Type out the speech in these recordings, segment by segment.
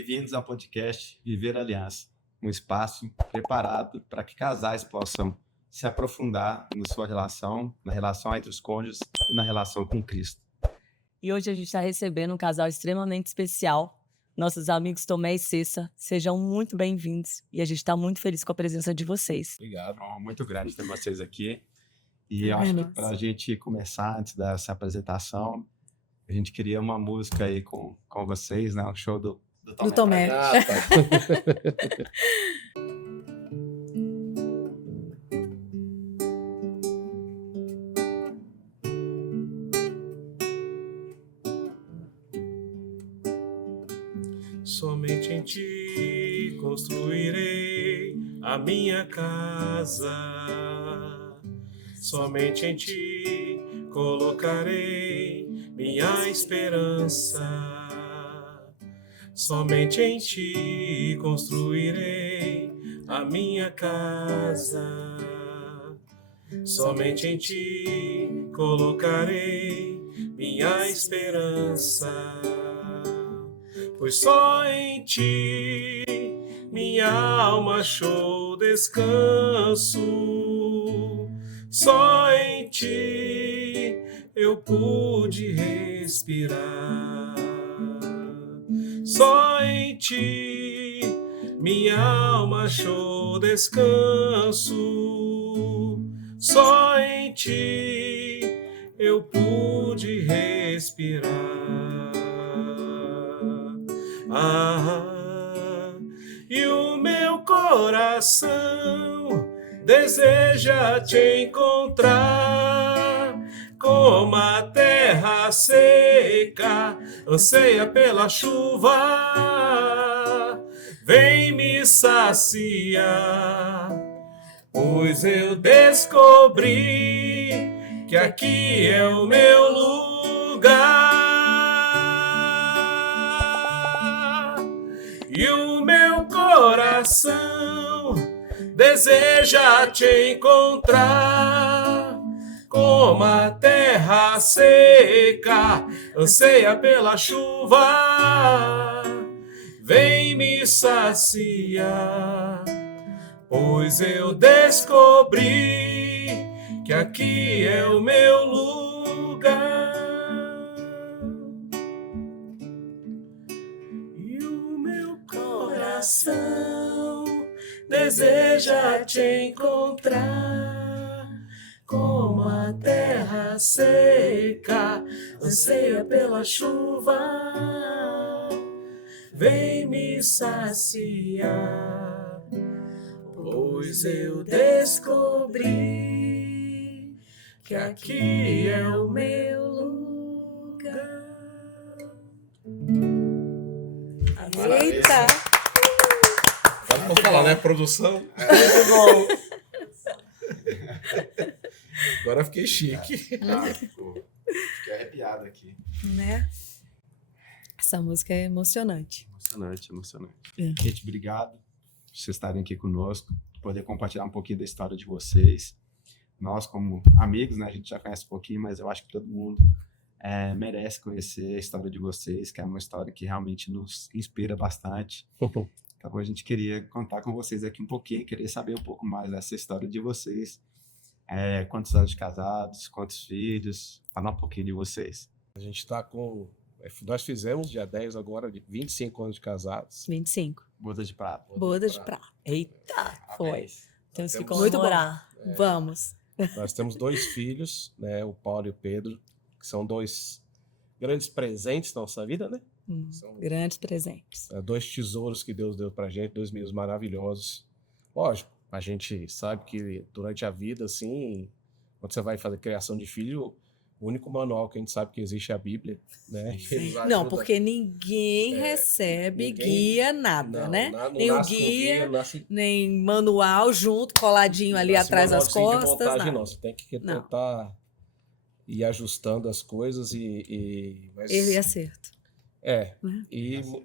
Bem-vindos ao podcast Viver Aliança, um espaço preparado para que casais possam se aprofundar na sua relação, na relação entre os cônjuges e na relação com Cristo. E hoje a gente está recebendo um casal extremamente especial, nossos amigos Tomé e Cessa. Sejam muito bem-vindos e a gente está muito feliz com a presença de vocês. Obrigado. Muito grato ter vocês aqui. E eu acho que para a gente começar, antes dessa apresentação, a gente queria uma música aí com vocês, né? Um show do Tomé. Somente em ti construirei a minha casa. Somente em ti colocarei minha esperança. Somente em ti construirei a minha casa. Somente em ti colocarei minha esperança. Pois só em ti minha alma achou descanso. Só em ti eu pude respirar. Só em ti minha alma achou descanso. Só em ti eu pude respirar. E o meu coração deseja te encontrar, como a terra seca anseia pela chuva. Vem me saciar, pois eu descobri que aqui é o meu lugar. E o meu coração deseja te encontrar, como a terra seca anseia pela chuva. Vem me saciar, pois eu descobri que aqui é o meu lugar. E o meu coração deseja te encontrar, como a terra seca anseia pela chuva. Vem me saciar, pois eu descobri que aqui é o meu lugar. Eita! Vamos falar, né? Produção. Muito bom. Agora eu fiquei chique. Fiquei arrepiado aqui. Né? Essa música é emocionante. Emocionante. É. Gente, obrigado por vocês estarem aqui conosco, poder compartilhar um pouquinho da história de vocês. Nós, como amigos, né, a gente já conhece um pouquinho, mas eu acho que todo mundo merece conhecer a história de vocês, que é uma história que realmente nos inspira bastante. Então a gente queria contar com vocês aqui um pouquinho, queria saber um pouco mais dessa história de vocês. Quantos anos de casados, quantos filhos, falar um pouquinho de vocês. A gente está com... Nós fizemos, dia 10 agora, de 25 anos de casados. 25. Boda de prata. Boda de prata. Eita, foi. Temos que Temos- comemorar. Vamos. Nós temos 2 filhos, né, o Paulo e o Pedro, que são 2 grandes presentes na nossa vida, né? São Grandes presentes. 2 tesouros que Deus deu pra gente, 2 meninos maravilhosos. Lógico, a gente sabe que durante a vida, assim, quando você vai fazer criação de filho, o único manual que a gente sabe que existe é a Bíblia, né? Eles Não, ajudam. porque ninguém recebe ninguém- guia, nada, Não, né? não Nem o nasce com guia, não nasce- nem manual junto, coladinho ali nasce atrás das manualzinho de costas. montagem, Nada. não. Você tem que Não. tentar ir ajustando as coisas mas... Erro e acerto. Né?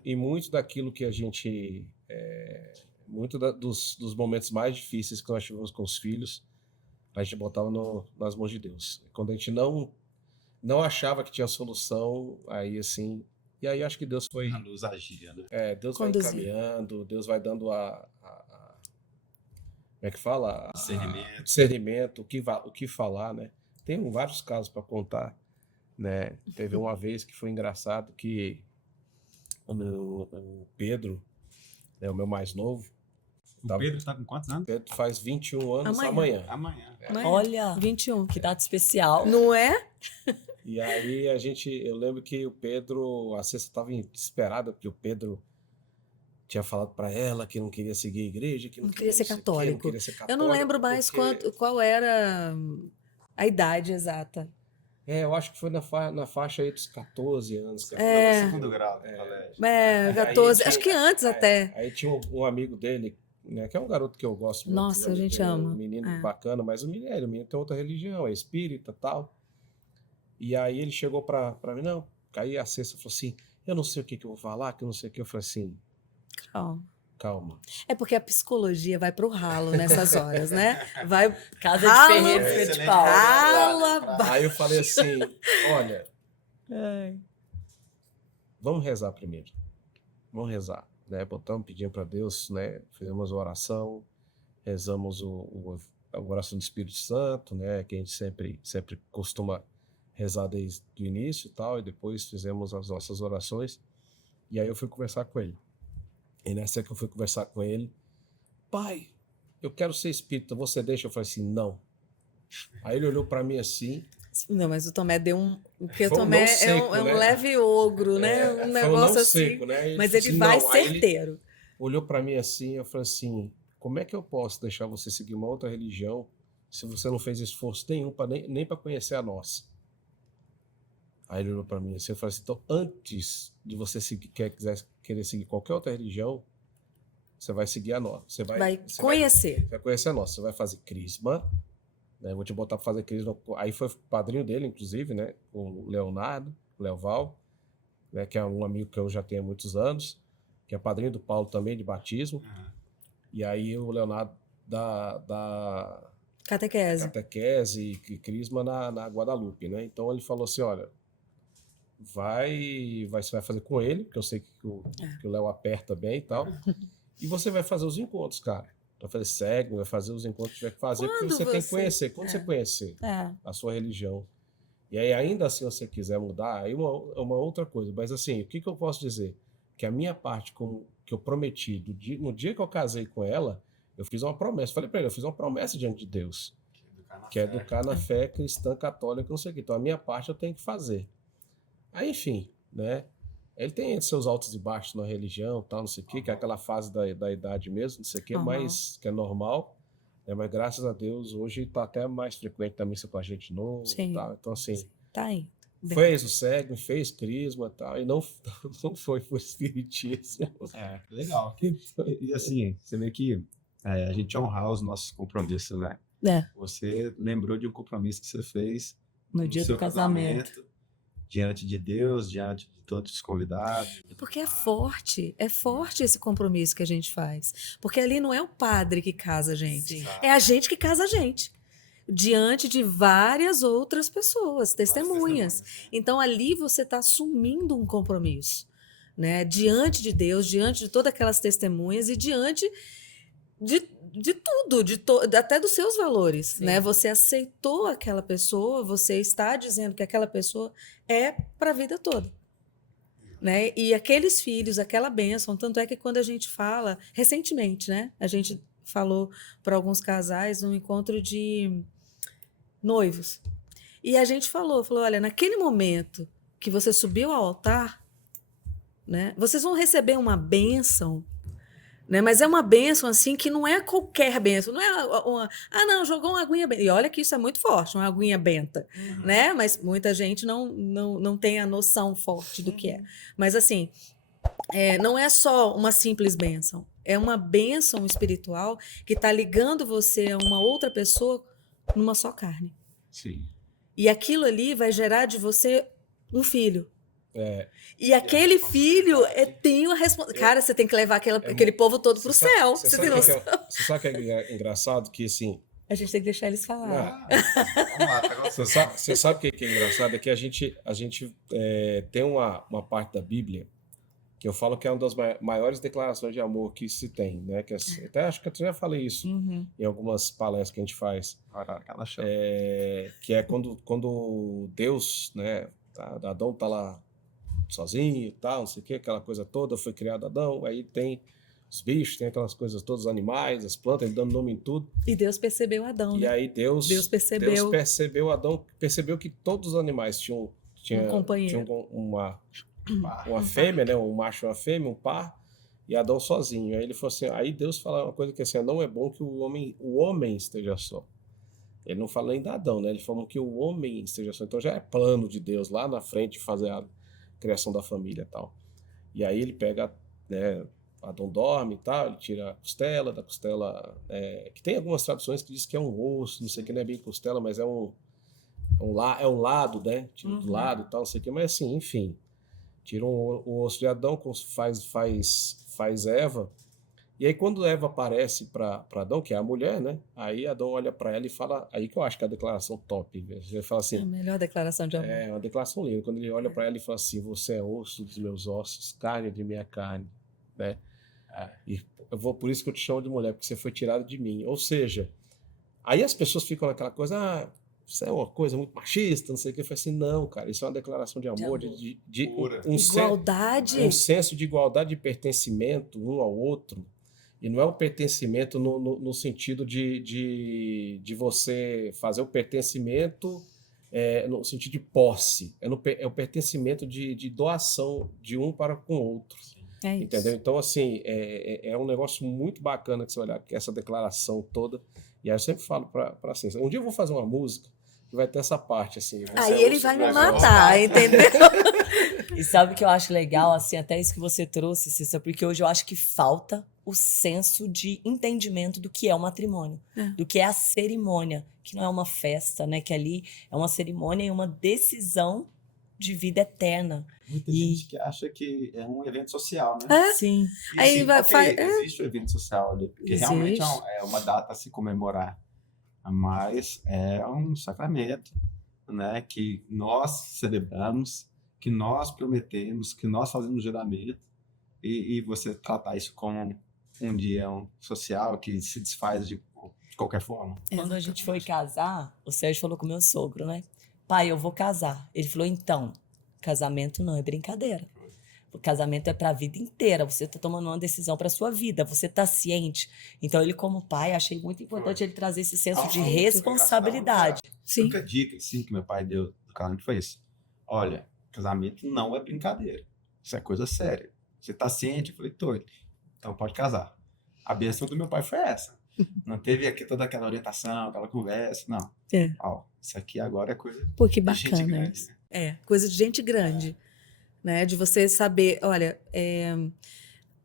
E muito daquilo que a gente... dos momentos mais difíceis que nós tivemos com os filhos, a gente botava nas mãos de Deus. Quando a gente não achava que tinha solução, aí assim, E aí acho que Deus foi, A luz agia, né? Deus vai Conduzir. encaminhando, Deus vai dando como é que fala? Discernimento. Discernimento, o que falar, né? Tem vários casos para contar, né? Teve uma vez que foi engraçado que o Pedro, né, o meu mais novo, O Pedro tá com quantos anos? Pedro faz 21 anos Amanhã. amanhã. Amanhã. Olha, 21. que data especial. Não é? E aí eu lembro que o Pedro, a Cessa estava desesperada, porque o Pedro tinha falado para ela que não queria seguir a igreja, que Não queria ser sei o quê, católico. não queria ser Eu católico. não lembro mais porque- qual era a idade exata. eu acho que foi na faixa aí dos 14 anos. Você É. no segundo grau do colégio. É, 14, Aí acho que antes até. Aí tinha um amigo dele, né, que é um garoto que eu gosto muito. Nossa, né, a gente ele é ama. Um menino É. bacana, mas o menino tem outra religião, é espírita e tal. E aí ele chegou pra mim, não, aí a Cessa falou assim, eu não sei o que eu vou falar, que eu não sei o que. Eu falei assim, Calma. calma. É porque a psicologia vai pro ralo nessas horas, né? Vai Casa de Rala- Ferreiro, É, Pedro de excelente. Paula. rala. Aí eu falei assim, olha, Ai. vamos rezar primeiro. Vamos rezar, né? Botamos, pedimos para Deus, né? Fizemos a oração, rezamos a oração do Espírito Santo, né? Que a gente sempre costuma rezar desde o início e tal, e depois fizemos as nossas orações. E aí eu fui conversar com ele. E nessa que eu fui conversar com ele, pai, eu quero ser espírita, você deixa? Eu falei assim, não. Aí ele olhou para mim assim, Não, mas o Tomé deu um. Porque o Foi um Tomé não seco, é um né? leve ogro, né? foi Um um negócio não assim. seco, né? Aí Mas falou ele assim, vai não. Aí ele certeiro. olhou para mim assim, eu falei assim, como é que eu posso deixar você seguir uma outra religião se você não fez esforço nenhum nem para conhecer a nossa? Aí ele olhou para mim assim, eu falei assim, então antes de você querer seguir qualquer outra religião, você vai seguir a nossa. Você Vai você conhecer. vai conhecer a nossa. Você vai fazer crisma, né? Eu vou te botar para fazer crisma. Aí foi o padrinho dele, inclusive, né? O Leonardo, o Leoval, né? Que é um amigo que eu já tenho há muitos anos, que é padrinho do Paulo também, de batismo. E aí o Leonardo da Catequese. catequese e crisma na Guadalupe, né? Então ele falou assim, olha, você vai fazer com ele, porque eu sei que o Léo aperta bem e tal, e você vai fazer os encontros, cara. Vai fazer cego, vai fazer os encontros que tiver que fazer, porque Quando você tem que você- conhecer. Quando você conhecer É. a sua religião, e aí ainda assim você quiser mudar, aí é uma outra coisa. Mas assim, o que eu posso dizer? Que a minha parte, como que eu prometi, no dia que eu casei com ela, eu fiz uma promessa. Falei pra ele, eu fiz uma promessa diante de Deus, que é educar na fé cristã, católica, não sei o quê. Então a minha parte eu tenho que fazer. Aí, enfim, né? Ele tem seus altos e baixos na religião, tal, não sei o quê, que é aquela fase da idade mesmo, não sei o quê, mas que é normal. Né? Mas graças a Deus, hoje tá até mais frequente da missa com a gente de novo. Sim. Tal. Então, assim, Tá aí. Bem. fez o cego, fez crisma e tal, e não foi por espiritismo. Legal. E assim, você vê que a gente honrar os nossos compromissos, né? É. Você lembrou de um compromisso que você fez No dia seu do casamento. diante de Deus, diante de todos os convidados. Porque é forte esse compromisso que a gente faz. Porque ali não é o padre que casa a gente, Sim. é a gente que casa a gente. Diante de várias outras pessoas, testemunhas. Então ali você está assumindo um compromisso, né? Diante de Deus, diante de todas aquelas testemunhas e diante de tudo, até dos seus valores, Sim. né? Você aceitou aquela pessoa, você está dizendo que aquela pessoa é para a vida toda. Né? E aqueles filhos, aquela bênção, tanto é que quando a gente fala, recentemente, né? A gente falou para alguns casais num encontro de noivos. E a gente falou, olha, naquele momento que você subiu ao altar, né? Vocês vão receber uma bênção, né? Mas é uma bênção assim que não é qualquer bênção, não é não, jogou uma aguinha benta. E olha que isso é muito forte, uma aguinha benta, né? Mas muita gente não tem a noção forte do que é. Mas assim, não é só uma simples bênção, é uma bênção espiritual que está ligando você a uma outra pessoa numa só carne. Sim. E aquilo ali vai gerar de você um filho. É, E aquele filho tem uma responsabilidade. Cara, você tem que levar aquele povo todo pro céu. Você tem noção? Você sabe o que é engraçado? Que assim, A gente tem que deixar eles falar. Vamos lá, tá gostando. Você sabe o que é engraçado? É que a gente tem uma parte da Bíblia que eu falo que é uma das maiores declarações de amor que se tem, né? Que até acho que eu já falei isso em algumas palestras que a gente faz. Aquela chama. Que é quando Deus, né? Adão tá lá sozinho e tal, não sei o que, aquela coisa toda, foi criado Adão, aí tem os bichos, tem aquelas coisas todas, os animais, as plantas, ele dando nome em tudo. E Deus percebeu Adão, E né? aí Deus percebeu Adão, percebeu que todos os animais tinham Um companheiro. uma fêmea, né? Um macho e uma fêmea, um par, e Adão sozinho. Aí ele falou assim, aí Deus fala uma coisa que assim, não é bom que o homem esteja só. Ele não fala nem da Adão, né? Ele falou que o homem esteja só. Então já é plano de Deus lá na frente fazer a criação da família e tal. E aí ele pega, né? Adão dorme e tal, ele tira a costela, da costela, que tem algumas traduções que diz que é um osso, não sei o que, não é bem costela, mas é um lado, né? Tira do lado e tal, não sei o que, mas assim, enfim. Tira o osso de Adão, faz Eva, e aí quando Eva aparece para Adão, que é a mulher, né? Aí Adão olha para ela e fala, aí que eu acho que é a declaração top, ele fala assim, A melhor declaração de amor. é uma declaração linda, quando ele olha para ela e fala assim, você é osso dos meus ossos, carne de minha carne, né? E por isso que eu te chamo de mulher, porque você foi tirado de mim. Ou seja, aí as pessoas ficam naquela coisa, isso é uma coisa muito machista, não sei o que. Eu falei assim, não, cara, isso é uma declaração de amor, de Igualdade. um senso de igualdade, de pertencimento um ao outro. E não é o pertencimento no sentido de você fazer o pertencimento no sentido de posse. É o pertencimento de doação de um para com o outro. É isso. Entendeu? Então, assim, é um negócio muito bacana que você olhar essa declaração toda. E aí eu sempre falo para ciência, um dia eu vou fazer uma música que vai ter essa parte, assim. Aí ele vai me matar, entendeu? E sabe o que eu acho legal, assim, até isso que você trouxe, Cissa, porque hoje eu acho que falta o senso de entendimento do que é o matrimônio, do que é a cerimônia, que não é uma festa, né? Que ali é uma cerimônia e uma decisão de vida eterna. Muita gente que acha que é um evento social, né? Sim. E, Aí assim, existe o evento social ali, porque realmente é uma data a se comemorar, mas é um sacramento, né? Que nós celebramos, que nós prometemos, que nós fazemos juramento, e você tratar isso como um dia social que se desfaz de qualquer forma. Quando a gente foi casar, o Sérgio falou com o meu sogro, né? Pai, eu vou casar. Ele falou, então, casamento não é brincadeira. O casamento é para a vida inteira. Você está tomando uma decisão para sua vida. Você está ciente. Então, ele como pai, achei muito importante ele trazer esse senso de responsabilidade. A única dica assim, que meu pai deu do casamento foi isso. Olha, casamento não é brincadeira. Isso é coisa séria. Você está ciente? Eu falei, tô. Então pode casar. A bênção do meu pai foi essa. Não teve aqui toda aquela orientação, aquela conversa, não. Ó, isso aqui agora é coisa Pô, que de gente bacana. grande, né? Coisa de gente grande, né? De você saber, olha,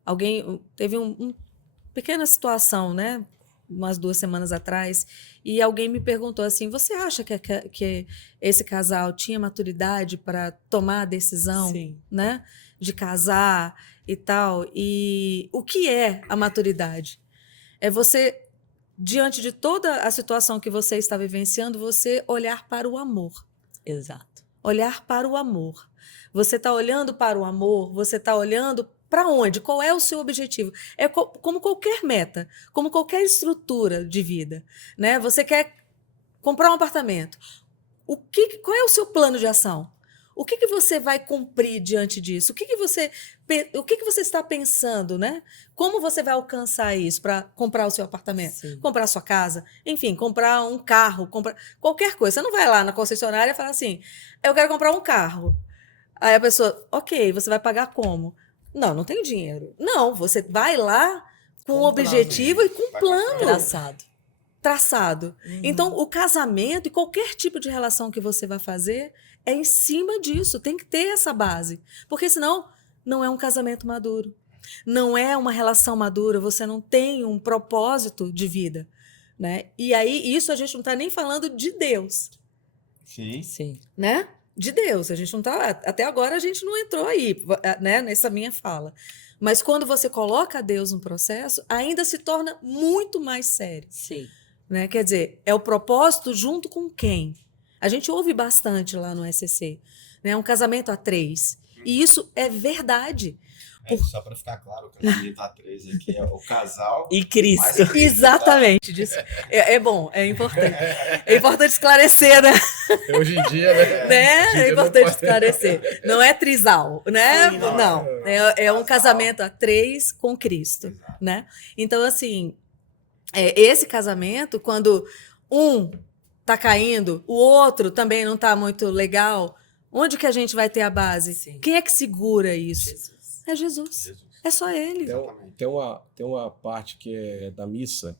alguém teve uma pequena situação, né? Umas 2 semanas atrás, e alguém me perguntou assim, você acha que esse casal tinha maturidade para tomar a decisão, né? De casar e tal? E o que é a maturidade? É você, diante de toda a situação que você está vivenciando, você olhar para o amor. Exato. Olhar para o amor. Você está olhando para o amor, você está olhando para onde? Qual é o seu objetivo? É como qualquer meta, como qualquer estrutura de vida, né? Você quer comprar um apartamento. Qual é o seu plano de ação? O que você vai cumprir diante disso? O que você está pensando, né? Como você vai alcançar isso para comprar o seu apartamento? Sim. Comprar a sua casa? Enfim, comprar um carro, comprar qualquer coisa. Você não vai lá na concessionária e fala assim, eu quero comprar um carro. Aí a pessoa, ok, você vai pagar como? Não tem dinheiro. Não, você vai lá com um objetivo e com um plano. Traçado. Então, o casamento e qualquer tipo de relação que você vai fazer é em cima disso. Tem que ter essa base. Porque senão, não é um casamento maduro. Não é uma relação madura. Você não tem um propósito de vida, né? E aí, isso a gente não está nem falando de Deus. Sim. Né? De Deus. A gente não tá. Até agora a gente não entrou aí, né? Nessa minha fala. Mas quando você coloca Deus no processo, ainda se torna muito mais sério. Sim. né? Quer dizer, é o propósito junto com quem? A gente ouve bastante lá no SCC, né? Um casamento a 3. E isso é verdade. Só para ficar claro, o casamento A3 aqui é o casal E Cristo. mais Cristo, tá? Exatamente. É bom, é importante. É importante esclarecer, né? Hoje em dia, né? Hoje em É dia importante não pode- esclarecer. Não é trisal, né? Sim, Não. É um casamento a 3 com Cristo, né? Então, assim, esse casamento, quando um tá caindo, o outro também não tá muito legal, onde que a gente vai ter a base? Sim. Quem é que segura isso? Jesus. É Jesus. Jesus. É só ele. Tem uma parte que é da missa,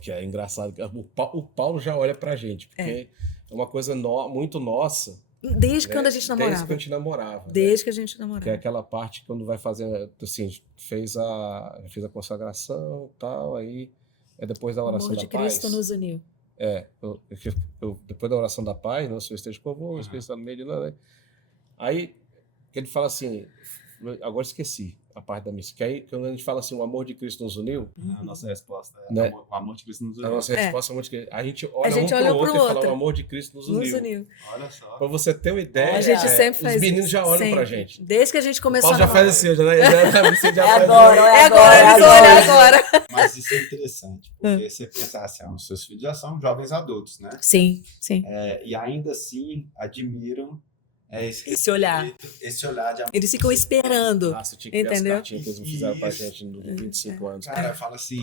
que é engraçado, que o Paulo já olha pra gente, porque é uma coisa muito nossa. Desde né? quando a gente namorava. Desde que a gente namorava. né? Desde que a gente Que é namorava. aquela parte quando vai fazer, assim, fez a consagração e tal, aí é depois da O oração amor da de paz. Cristo nos uniu. Depois da oração da paz, não, se eu esteja convosco, o Espírito está no meio de nós, né? Aí que ele fala assim, agora esqueci a parte da missa, que aí quando a gente fala assim, o amor de Cristo nos uniu, A nossa resposta é Né? o amor de Cristo nos a uniu. nossa resposta é o amor de Cristo. A gente olha gente um olha pro um outro pro e fala, outro. o amor de Cristo nos Nos uniu. uniu. Olha só. Pra você ter uma ideia, Olha, A gente sempre os faz meninos isso. já olham sempre. pra gente. Desde que a gente O começou Paulo já a faz namorar. assim, você já É faz agora, É agora, eles vão olhar agora. Mas isso é interessante, porque você pensar assim, os seus filhos já são jovens adultos, né? Sim, sim. E ainda assim admiram Esse olhar. esse olhar de amor. Eles ficam esperando. Nossa, tinha que ver as Entendeu? cartinhas que eles fizeram pra Isso. gente nos 25 anos. Cara, fala assim,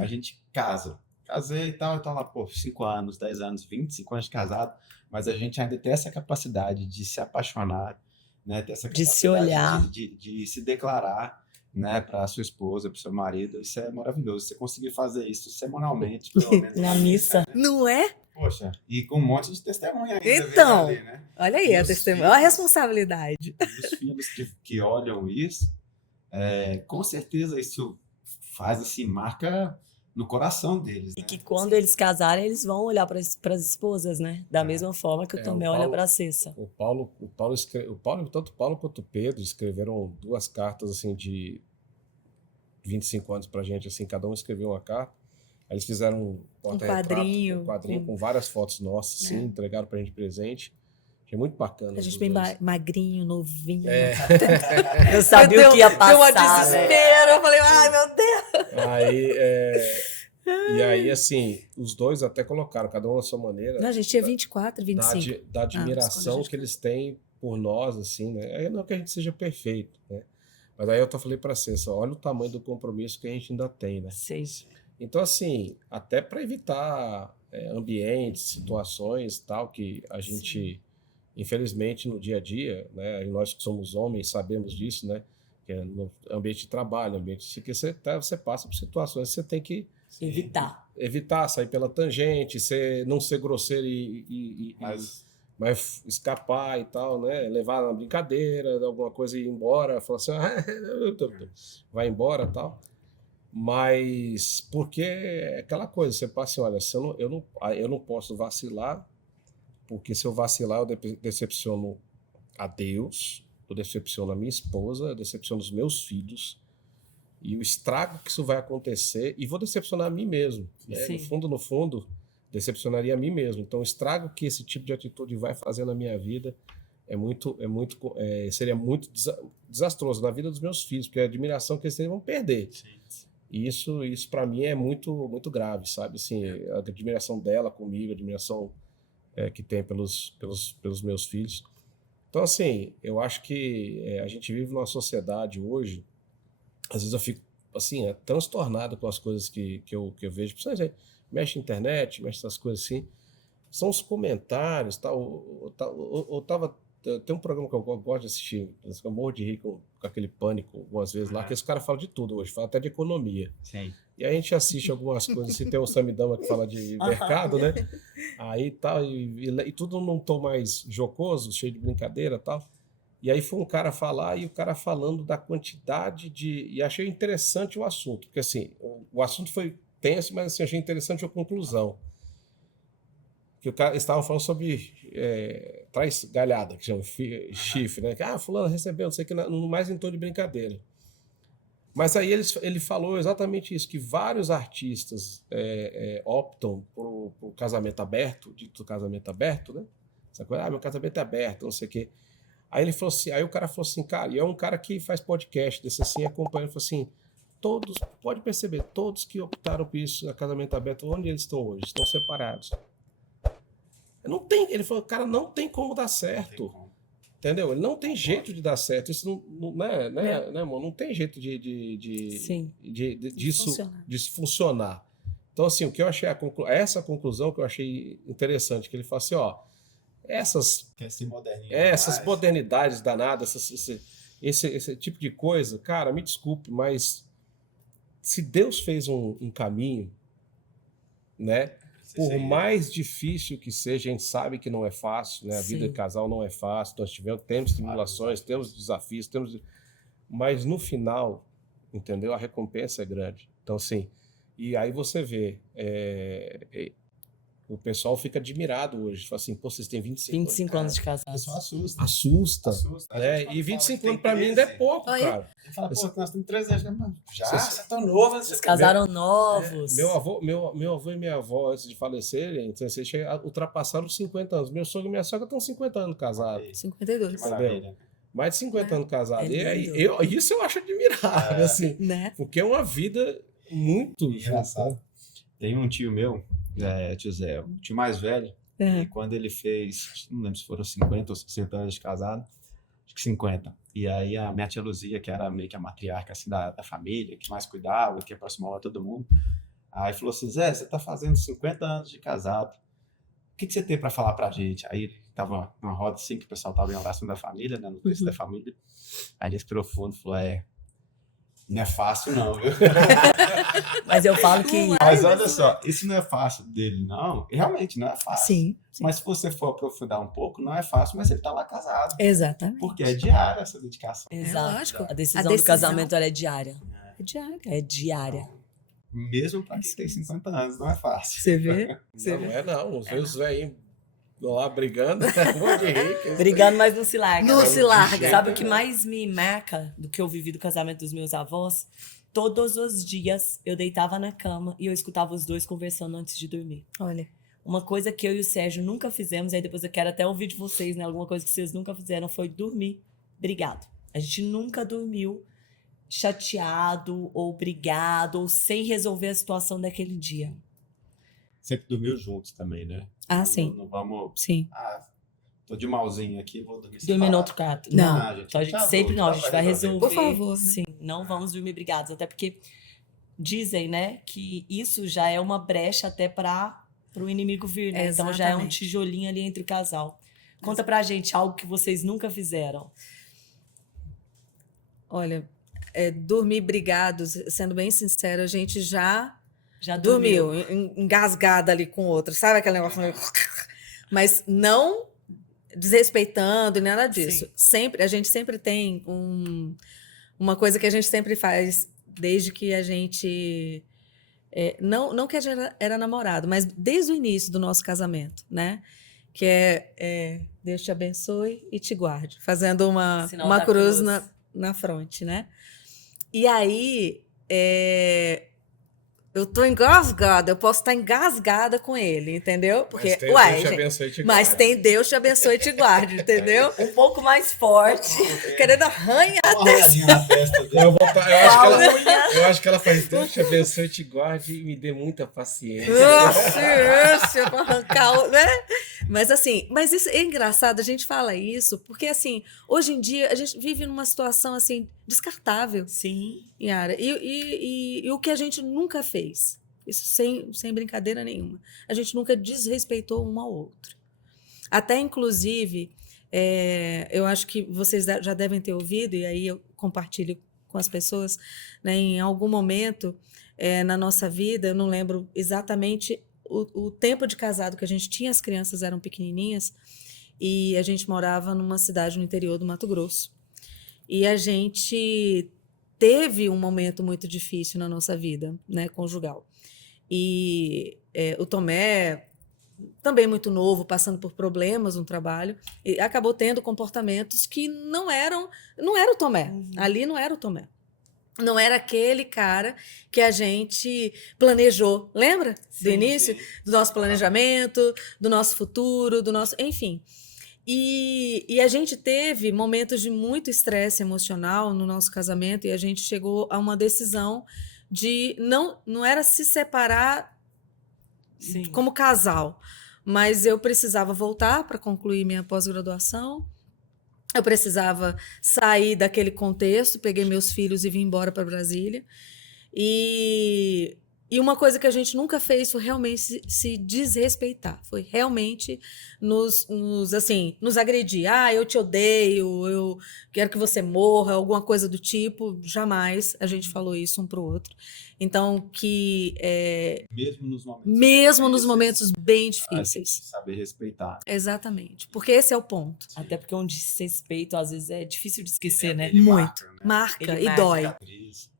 a gente casa. Casei e tal, lá, pô, 5 anos, 10 anos, 25 anos de casado, mas a gente ainda tem essa capacidade de se apaixonar, né? Ter essa De se capacidade olhar. de se declarar, né, para sua esposa, para seu marido. Isso é maravilhoso. Você conseguir fazer isso semanalmente, pelo menos. Na missa. Não é? Poxa, e com um monte de testemunha ainda. Então. vendo ali, né? Olha aí a Meus testemunha. Olha a filhos. responsabilidade. Os filhos que olham isso, com certeza isso faz assim, marca no coração deles. E Né? que quando eles casarem, eles vão olhar para as esposas, né? Da mesma forma que o Tomé o olha Paulo- para a Cessa. Tanto o Paulo quanto o Pedro escreveram 2 cartas assim de 25 anos pra gente, assim, cada um escreveu uma carta. Aí eles fizeram um porta-retrato, quadrinho, um quadrinho com várias fotos nossas, assim, entregaram pra gente presente. Achei muito bacana. A gente os bem dois. magrinho, novinho. Eu sabia o que ia Deu um passar, né? desespero. Eu falei, ai, meu Deus. Aí, e aí, assim, os dois até colocaram, cada um à sua maneira, Não, a gente tinha 24, da, 25. da mas quando admiração a gente- que eles têm por nós, assim, né? Aí não que a gente seja perfeito, né? Mas aí eu falei pra Cessa, olha o tamanho do compromisso que a gente ainda tem, né? Seis. Então, assim, até para evitar ambientes, situações tal, que a gente, infelizmente, no dia a dia, né, e nós que somos homens sabemos disso, né, que é no ambiente de trabalho, ambiente que você passa por situações que você tem que Evitar. sair pela tangente, não ser grosseiro mas escapar e tal, né, levar na brincadeira, alguma coisa e ir embora, falar assim, vai embora e tal. Mas porque é aquela coisa, você passa assim, olha, eu não posso vacilar, porque se eu vacilar eu decepciono a Deus, eu decepciono a minha esposa, eu decepciono os meus filhos, e o estrago que isso vai acontecer, e vou decepcionar a mim mesmo. Né? No fundo, decepcionaria a mim mesmo. Então, o estrago que esse tipo de atitude vai fazer na minha vida seria muito desastroso na vida dos meus filhos, porque a admiração que eles vão perder. E isso para mim é muito, muito grave, sabe? Assim, a admiração dela comigo, a admiração que tem pelos meus filhos. Então, assim, eu acho que a gente vive numa sociedade hoje, às vezes eu fico, assim, transtornado com as coisas que eu vejo. Principalmente, mexe na internet, mexe essas coisas assim. São os comentários, tal. Tem um programa que eu gosto de assistir, eu morro de rir com aquele Pânico, algumas vezes lá, que esse cara fala de tudo hoje, fala até de economia. Sim. E aí a gente assiste algumas coisas, assim, tem o Samidama que fala de mercado, né? Aí tal, e tudo num tom mais jocoso, cheio de brincadeira e tal. E aí foi um cara falar, e o cara falando da quantidade de... E achei interessante o assunto, porque assim, o assunto foi tenso, mas assim, achei interessante a conclusão. Que eles estavam falando sobre traz galhada, que chama chifre, né? Que, fulano recebeu, não sei o que, mais em tom de brincadeira. Mas aí ele falou exatamente isso, que vários artistas optam por casamento aberto, dito casamento aberto, né? Essa coisa, meu casamento é aberto, não sei o quê. Aí ele falou assim, aí o cara falou assim, cara, e é um cara que faz podcast desse assim, acompanha, ele falou assim, todos, pode perceber, todos que optaram por isso, casamento aberto, onde eles estão hoje? Estão separados. Não tem, ele falou, cara, não tem como dar certo. Entendeu? Ele não tem jeito de dar certo. Isso né, amor? Não tem jeito disso funcionar. Então, assim, o que eu achei, essa conclusão que eu achei interessante, que ele falou assim, ó, essas modernidades danadas, esse tipo de coisa, cara, me desculpe, mas se Deus fez um caminho, né? Por mais difícil que seja, a gente sabe que não é fácil, né? A vida de casal não é fácil, nós temos tribulações, temos desafios, mas no final, entendeu? A recompensa é grande. Então, assim, e aí você vê, o pessoal fica admirado hoje, fala assim, pô, vocês têm 25 anos de casado. O pessoal assusta. Assusta. Né? E 25 anos pra mim ainda é pouco, cara. Ele fala, pô, nós temos 13 anos, né, mano? Já? Você tá novo. Vocês casaram novos. Meu avô e minha avó, antes de falecerem, ultrapassaram os 50 anos. Meu sogro e minha sogra estão 50 anos casados. 52. Que maravilha. Mais de 50 anos casados. É Isso eu acho admirável, assim. Né? Porque é uma vida muito engraçada. Tem um tio meu, tio Zé, o tio mais velho, e quando ele fez, não lembro se foram 50 ou 60 anos de casado, acho que 50. E aí a minha tia Luzia, que era meio que a matriarca assim, da família, que mais cuidava, que aproximava todo mundo, aí falou assim, Zé, você tá fazendo 50 anos de casado, o que você tem para falar pra gente? Aí tava numa roda assim, que o pessoal tava em oração da família, né, no texto da família, aí ele respirou fundo e falou, não é fácil não, viu? Mas eu falo que... Mas olha só, isso não é fácil dele, não. E realmente não é fácil. Sim. Mas se você for aprofundar um pouco, não é fácil, mas ele tá lá casado. Exatamente. Porque é diária essa dedicação. Exato. lógico. A decisão do casamento ela é diária. É diária. É diária. Mesmo para quem tem 50 anos, não é fácil. Você vê? Não. Os velhinhos lá brigando, um monte de rico. Brigando, mas não se larga. Não se larga. Sabe o que mais me marca do que eu vivi do casamento dos meus avós? Todos os dias eu deitava na cama e eu escutava os dois conversando antes de dormir. Olha. Uma coisa que eu e o Sérgio nunca fizemos, aí depois eu quero até ouvir de vocês, né? Alguma coisa que vocês nunca fizeram foi dormir brigado. A gente nunca dormiu chateado ou brigado ou sem resolver a situação daquele dia. Sempre dormiu juntos também, né? Ah, sim. Não vamos... Sim. Tô de malzinho aqui, vou dormir Dormir no outro quarto. Não. Então a gente sempre não, a gente vai resolver. Por favor. Sim, não vamos dormir brigados. Até porque dizem, né, que isso já é uma brecha até para o inimigo vir, né? Então já é um tijolinho ali entre o casal. Conta pra gente algo que vocês nunca fizeram. Olha, dormir brigados, sendo bem sincero, a gente já dormiu engasgada ali com o outro, sabe aquele negócio? Mas não desrespeitando, nada disso. A gente sempre tem uma coisa que a gente sempre faz desde que a gente... não que a gente era namorado, mas desde o início do nosso casamento, né? Que é Deus te abençoe e te guarde. Fazendo uma cruz na fronte, né? E aí... eu tô engasgada, eu posso estar engasgada com ele, entendeu? Porque, mas tem Deus te abençoe e te guarde, entendeu? Um pouco mais forte. Querendo arranhar a testa dele. Eu acho que ela faz Deus te abençoe e te guarde e me dê muita paciência. Nossa, pra arrancar, né? Mas assim, isso é engraçado, a gente fala isso, porque assim, hoje em dia a gente vive numa situação assim, descartável. Sim. Yara, e o que a gente nunca fez, isso sem brincadeira nenhuma, a gente nunca desrespeitou um ao outro. Até, inclusive, eu acho que vocês já devem ter ouvido, e aí eu compartilho com as pessoas, né, em algum momento na nossa vida, eu não lembro exatamente o tempo de casado que a gente tinha, as crianças eram pequenininhas, e a gente morava numa cidade no interior do Mato Grosso. E a gente teve um momento muito difícil na nossa vida, né, conjugal. E o Tomé, também muito novo, passando por problemas no trabalho, e acabou tendo comportamentos que não era o Tomé. Ali não era o Tomé. Não era aquele cara que a gente planejou, lembra? Do Sim, início? sim. Do nosso planejamento, do nosso futuro, do nosso. Enfim. E a gente teve momentos de muito estresse emocional no nosso casamento e a gente chegou a uma decisão de não era se separar Sim. como casal, mas eu precisava voltar para concluir minha pós-graduação. Eu precisava sair daquele contexto, peguei meus filhos e vim embora para Brasília. E uma coisa que a gente nunca fez foi realmente se desrespeitar. Foi realmente nos agredir. Ah, eu te odeio, eu quero que você morra, alguma coisa do tipo. Jamais a gente falou isso um para o outro. Então, mesmo nos momentos bem A gente difíceis. saber respeitar. Exatamente. Porque esse é o ponto. Até porque um desrespeito, às vezes, é difícil de esquecer, né? Ele Muito. marca, né? Marca Ele e marca. dói. Cicatriz.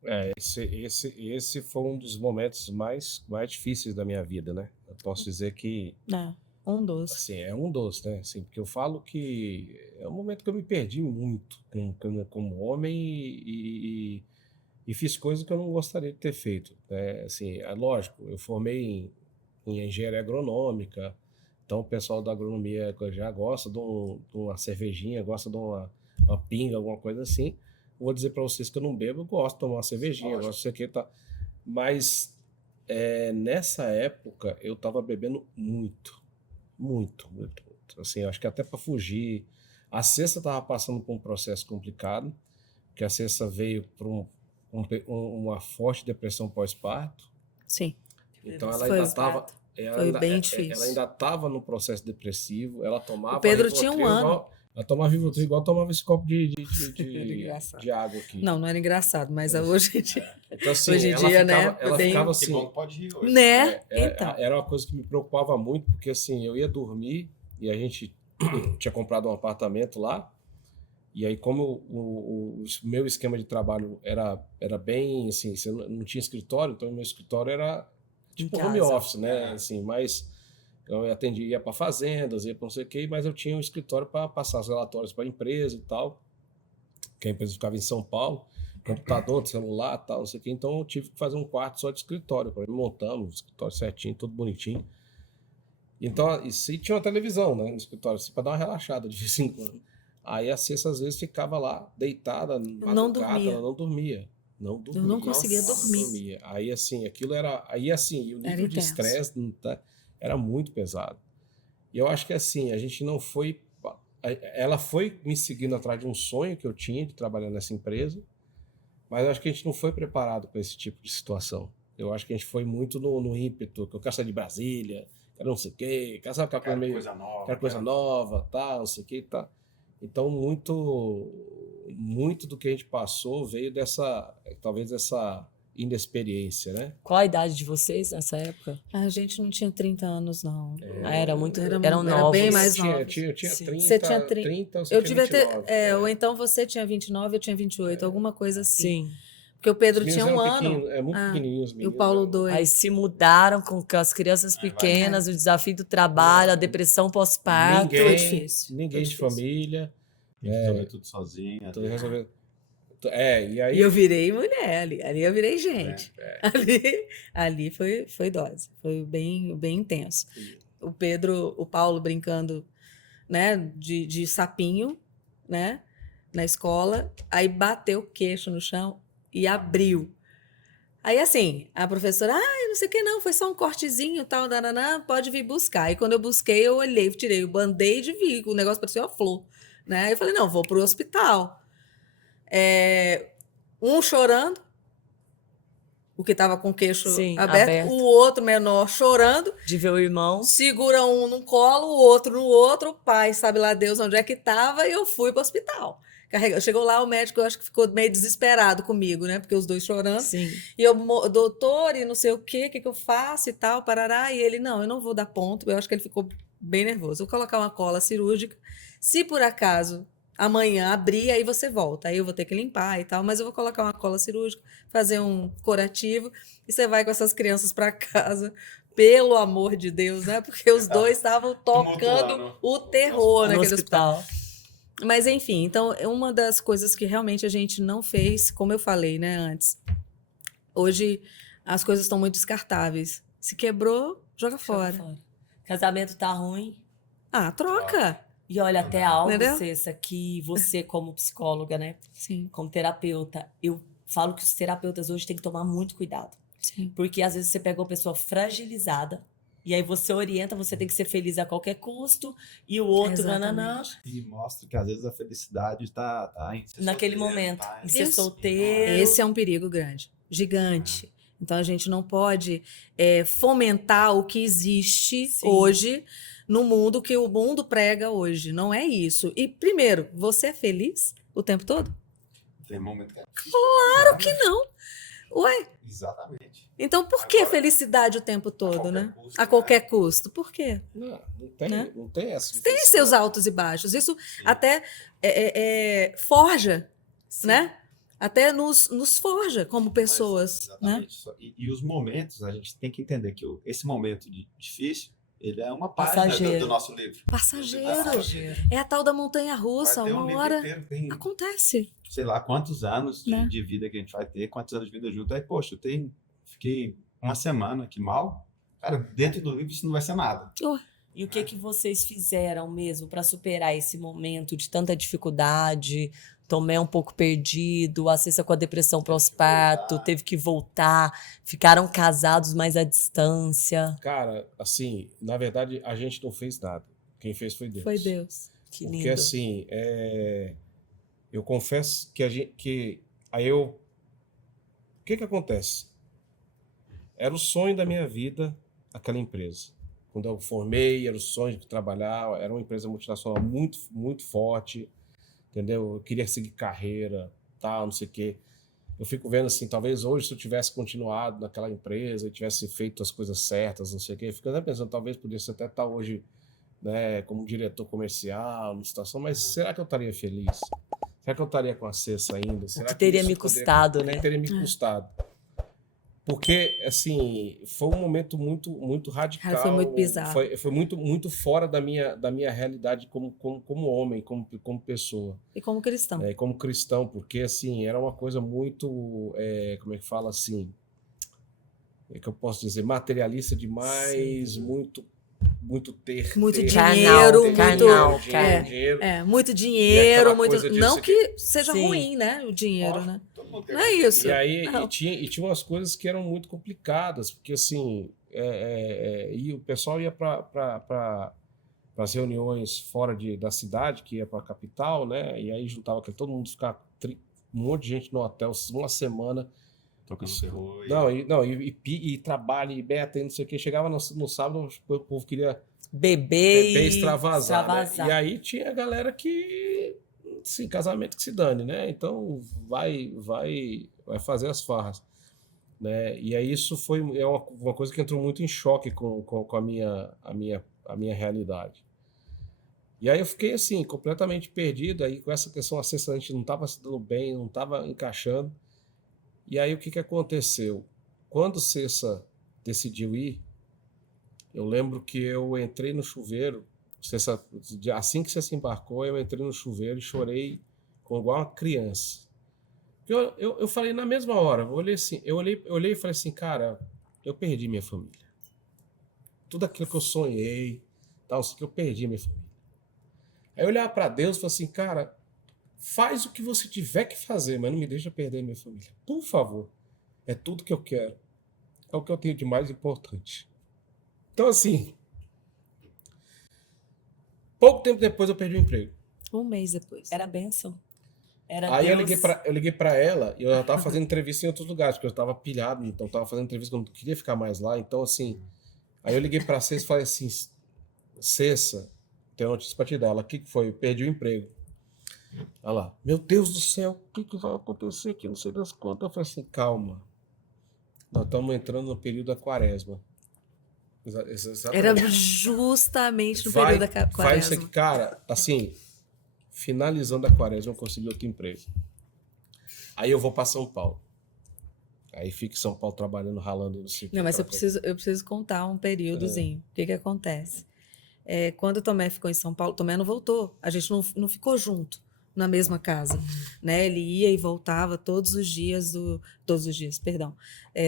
Esse foi um dos momentos mais difíceis da minha vida, né? Eu posso dizer que, Um dos. assim, é um dos, né? Assim, porque eu falo que é um momento que eu me perdi muito como homem e fiz coisas que eu não gostaria de ter feito, né? Assim, é lógico, eu formei em engenharia agronômica, então o pessoal da agronomia já gosta de uma cervejinha, gosta de uma pinga, alguma coisa assim. Vou dizer para vocês que eu não bebo, eu gosto de tomar uma cervejinha, eu gosto de sei o que, tá. Mas nessa época eu estava bebendo muito. Assim, eu acho que até para fugir. A Cessa estava passando por um processo complicado, que a Cessa veio por uma forte depressão pós-parto. Sim. Então ela Foi ainda estava. Foi bem difícil. Ela ainda estava no processo depressivo. Ela tomava. O Pedro tinha um ano. Ela tomava Rivotril igual tomava esse copo de água aqui. Não era engraçado, mas hoje em dia. Então, assim, Hoje em ela dia, ficava, né? ela bem... ficava Que assim. bom que pode rir hoje. Né? Então. Era uma coisa que me preocupava muito, porque assim, eu ia dormir e a gente tinha comprado um apartamento lá. E aí, como o meu esquema de trabalho era bem assim, você não tinha escritório, então o meu escritório era tipo home office, né? Assim, mas eu ia para fazendas, ia para não sei o quê, mas eu tinha um escritório para passar os relatórios para a empresa e tal, que a empresa ficava em São Paulo, computador, celular e tal, não sei o quê, então eu tive que fazer um quarto só de escritório, para montamos o escritório certinho, tudo bonitinho. Então, e tinha uma televisão, né, no escritório, assim, para dar uma relaxada de vez em quando. Aí a Cessa às vezes ficava lá, deitada, madrugada, ela não dormia. Não dormia. Eu não conseguia dormir. Dormia. Aí assim, aquilo era. Aí assim, o nível de estresse era muito pesado. E eu acho que assim, a gente não foi. Ela foi me seguindo atrás de um sonho que eu tinha de trabalhar nessa empresa, mas eu acho que a gente não foi preparado para esse tipo de situação. Eu acho que a gente foi muito no ímpeto, que eu quero sair de Brasília, quero não sei o quê, quero saber aquela coisa nova, tal, não sei o quê, tá. Então, muito do que a gente passou veio talvez dessa inexperiência, né? Qual a idade de vocês nessa época? A gente não tinha 30 anos, não. Eram novos. Bem mais novos. Eu tinha 30, você tinha 30, você eu tinha devia 29. ter... Ou então você tinha 29, eu tinha 28, alguma coisa assim. Sim. Porque o Pedro tinha um ano. Muito pequenininhos. E o Paulo 2. Aí se mudaram com as crianças pequenas, o desafio do trabalho, a depressão pós-parto. Foi difícil. Ninguém de família. Resolver tudo sozinha. Tudo resolver. E aí... E eu virei mulher ali. Ali eu virei gente. Ali foi dose. Foi bem, bem intenso. O Paulo brincando, né, de sapinho, né, na escola. Aí bateu o queixo no chão e abriu. Aí, assim, a professora, não sei o que não, foi só um cortezinho, tal, pode vir buscar. Aí, quando eu busquei, eu olhei, tirei o band-aid e vi, o negócio parecia uma flor, né? Aí eu falei, não, vou pro hospital. Um chorando, o que tava com o queixo aberto, o outro menor chorando. De ver o irmão. Segura um num colo, o outro no outro, o pai sabe lá Deus onde é que tava, e eu fui pro hospital. Chegou lá, o médico, eu acho que ficou meio desesperado comigo, né? Porque os dois chorando. Sim. E eu, doutor, e não sei o que eu faço e tal, parará. E ele, não, eu não vou dar ponto. Eu acho que ele ficou bem nervoso. Vou colocar uma cola cirúrgica. Se por acaso amanhã abrir, aí você volta. Aí eu vou ter que limpar e tal, mas eu vou colocar uma cola cirúrgica, fazer um curativo, e você vai com essas crianças para casa. Pelo amor de Deus, né? Porque os dois estavam tocando o terror naquele hospital. Mas enfim, então uma das coisas que realmente a gente não fez, como eu falei, né, antes, hoje as coisas estão muito descartáveis. Se quebrou, joga Joga fora. Casamento tá ruim. Ah, troca. E olha, até algo, Entendeu? Cessa, que você, como psicóloga, né? Sim, Como terapeuta, eu falo que os terapeutas hoje têm que tomar muito cuidado. sim. Porque às vezes você pega uma pessoa fragilizada, e aí você orienta, você tem que ser feliz a qualquer custo, e o outro, nananã, Exatamente. E mostra que às vezes a felicidade tá em ser naquele solteiro, momento, tá em ser Isso. solteiro. Esse é um perigo grande, gigante. Então a gente não pode fomentar o que existe Sim. hoje no mundo, que o mundo prega hoje. Não é isso. E primeiro, você é feliz o tempo todo? Tem momento que é. Claro que não. Ué, Exatamente. então por que Agora, felicidade o tempo todo, qualquer né? custo, A qualquer custo. Por quê? Não tem, Né? não tem essa de Tem felicidade. seus altos e baixos. Isso Sim. até forja, Sim. né? Até nos forja como Mas, pessoas, né? exatamente. E os momentos, a gente tem que entender que esse momento difícil, ele é uma página Passageiro. do nosso livro. Passageiro. Passageiro. É a tal da montanha-russa. Vai ter um Uma livro hora inteiro, tem acontece. sei lá quantos anos Né? de vida que a gente vai ter, quantos anos de vida junto. Aí, poxa, fiquei uma semana aqui mal. Cara, dentro do livro isso não vai ser nada. E o que vocês fizeram mesmo para superar esse momento de tanta dificuldade? Tomé um pouco perdido, a Cessa com a depressão pós-parto, teve que voltar, ficaram casados, mas à distância. Cara, assim, na verdade, a gente não fez nada. Quem fez foi Deus. Foi Deus. Que Porque lindo. assim, eu confesso que aí o que acontece? Era o sonho da minha vida aquela empresa. Quando eu formei, era o sonho de trabalhar, era uma empresa multinacional muito, muito forte, entendeu? Eu queria seguir carreira, tal, não sei o quê. Eu fico vendo assim, talvez hoje se eu tivesse continuado naquela empresa, tivesse feito as coisas certas, não sei o quê, eu fico até pensando, talvez pudesse até estar hoje, né, como diretor comercial, numa situação, mas será que eu estaria feliz? Será que eu estaria com a Cessa ainda? Será que teria isso me poderia- custado, o que né? teria me custado? Porque, assim, foi um momento muito, muito radical. Cara, foi muito bizarro. Foi muito, muito fora da minha realidade como homem, como pessoa, E como cristão. né, como cristão, porque, assim, era uma coisa muito, como é que fala, assim, é que eu posso dizer, materialista demais, muito ter. Muito ter, dinheiro, ter, carnal, dinheiro. Muito E dinheiro, aquela muito. coisa de não você que seja Sim. ruim, né? O dinheiro, Lógico, né? todo mundo tem Não é isso. E aí Não. tinha umas coisas que eram muito complicadas, porque assim, e o pessoal ia para as reuniões fora da cidade, que ia para a capital, né? E aí juntava todo mundo ficava um monte de gente no hotel, uma semana. Tocando terror. E trabalho, e beta, e não sei o que. Chegava no sábado, o povo queria Beber e extravasar, né? E aí tinha a galera que, sim, casamento que se dane, né? Então vai fazer as farras, né? E aí isso foi uma coisa que entrou muito em choque com a minha realidade. E aí eu fiquei assim, completamente perdido, aí com essa questão, a Cessa, a gente não estava se dando bem, não estava encaixando. E aí o que aconteceu? Quando Cessa decidiu ir, eu lembro que eu entrei no chuveiro, assim que você se embarcou, eu entrei no chuveiro e chorei igual uma criança. Eu falei na mesma hora, eu olhei e falei assim, cara, eu perdi minha família. Tudo aquilo que eu sonhei, tal, que eu perdi minha família. Aí eu olhava para Deus e falei assim, cara, faz o que você tiver que fazer, mas não me deixa perder minha família. Por favor. É tudo que eu quero. É o que eu tenho de mais importante. Então, assim, pouco tempo depois eu perdi o emprego. Um mês depois. Era bênção. Era Aí Deus. eu liguei pra ela e eu já tava fazendo entrevista em outros lugares, porque eu tava pilhado, então eu tava fazendo entrevista que eu não queria ficar mais lá. Então, assim, aí eu liguei pra Cessa e falei assim, Cessa, tem uma notícia pra te dar. Ela, o que foi? Eu perdi o emprego. Olha lá, meu Deus do céu, o que vai acontecer aqui? Não sei das quantas. Eu falei assim, calma. Nós estamos entrando no período da quaresma. Exatamente. Era justamente no período da quaresma. Vai isso aqui, cara, assim, finalizando a quaresma, eu consegui outro emprego. Aí eu vou para São Paulo. Aí fico em São Paulo trabalhando, ralando, não sei o que. Não, mas eu preciso contar um períodozinho. O que acontece? quando o Tomé ficou em São Paulo, o Tomé não voltou. A gente não ficou junto na mesma casa, né? Ele ia e voltava todos os dias,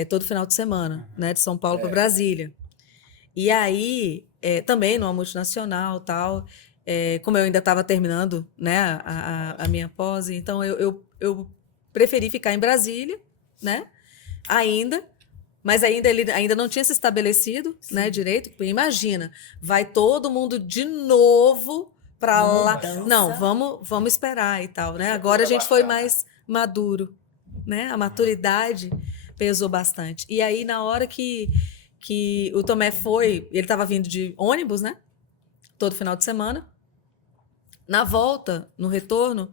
todo final de semana, né? De São Paulo para Brasília. E aí, também numa multinacional, tal, como eu ainda estava terminando, né, a minha pós, então eu preferi ficar em Brasília, né? Mas ele ainda não tinha se estabelecido, né, direito. Porque imagina, vai todo mundo de novo para lá. Mudança. Não, vamos esperar e tal, né? Agora a gente foi mais maduro, né? A maturidade pesou bastante. E aí, na hora que o Tomé foi, ele estava vindo de ônibus, né? Todo final de semana. Na volta, no retorno,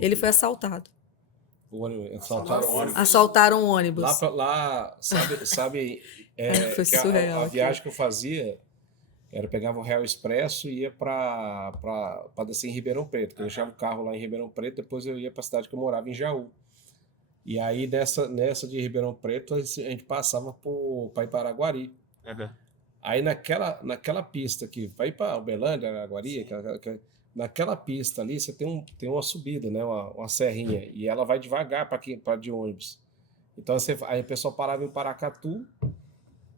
ele foi assaltado. Assaltaram o ônibus. Lá sabe foi que surreal. A viagem que eu fazia era pegava o Real Expresso e ia para descer em Ribeirão Preto. Eu deixava o carro lá em Ribeirão Preto, depois eu ia para a cidade que eu morava, em Jaú. E aí nessa de Ribeirão Preto a gente passava para ir para Araguari. Aí naquela pista que vai para Uberlândia, Araguari, naquela pista ali você tem uma subida, né? Uma serrinha, e ela vai devagar para de ônibus. Então aí o pessoal parava em Paracatu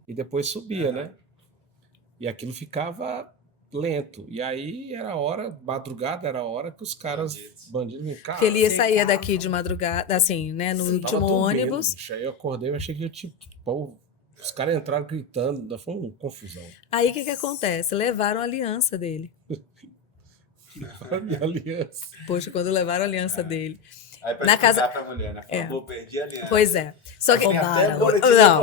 e depois subia, né? E aquilo ficava lento. E aí madrugada era a hora que os caras, bandidos em carro. Porque ele ia sair daqui de madrugada, assim, né? No último ônibus. Aí eu acordei, eu achei que os caras entraram gritando, foi uma confusão. Aí o que acontece? Levaram a aliança dele. Aliança. Poxa, quando levaram a aliança dele. Aí pra Na casa pra mulher, né? Falou, perdi a aliança. Pois é. Só que Roubaram. Não,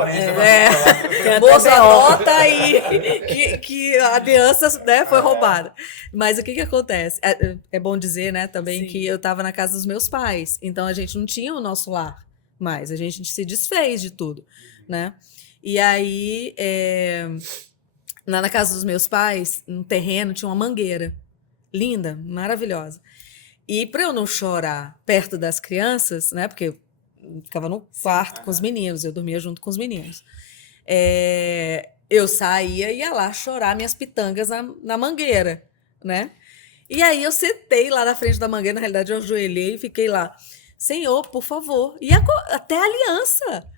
moça, anota aí que a aliança, né, foi roubada. Mas o que acontece? É bom dizer, né, também, Sim. que eu estava na casa dos meus pais. Então a gente não tinha o nosso lar mais. A gente se desfez de tudo, né? E aí, na casa dos meus pais, no terreno, tinha uma mangueira. Linda, maravilhosa. E para eu não chorar perto das crianças, né? Porque eu ficava no quarto com os meninos, eu dormia junto com os meninos. Eu saía e ia lá chorar minhas pitangas na mangueira, né? E aí eu sentei lá na frente da mangueira, na realidade eu ajoelhei e fiquei lá. Senhor, por favor. E até a aliança.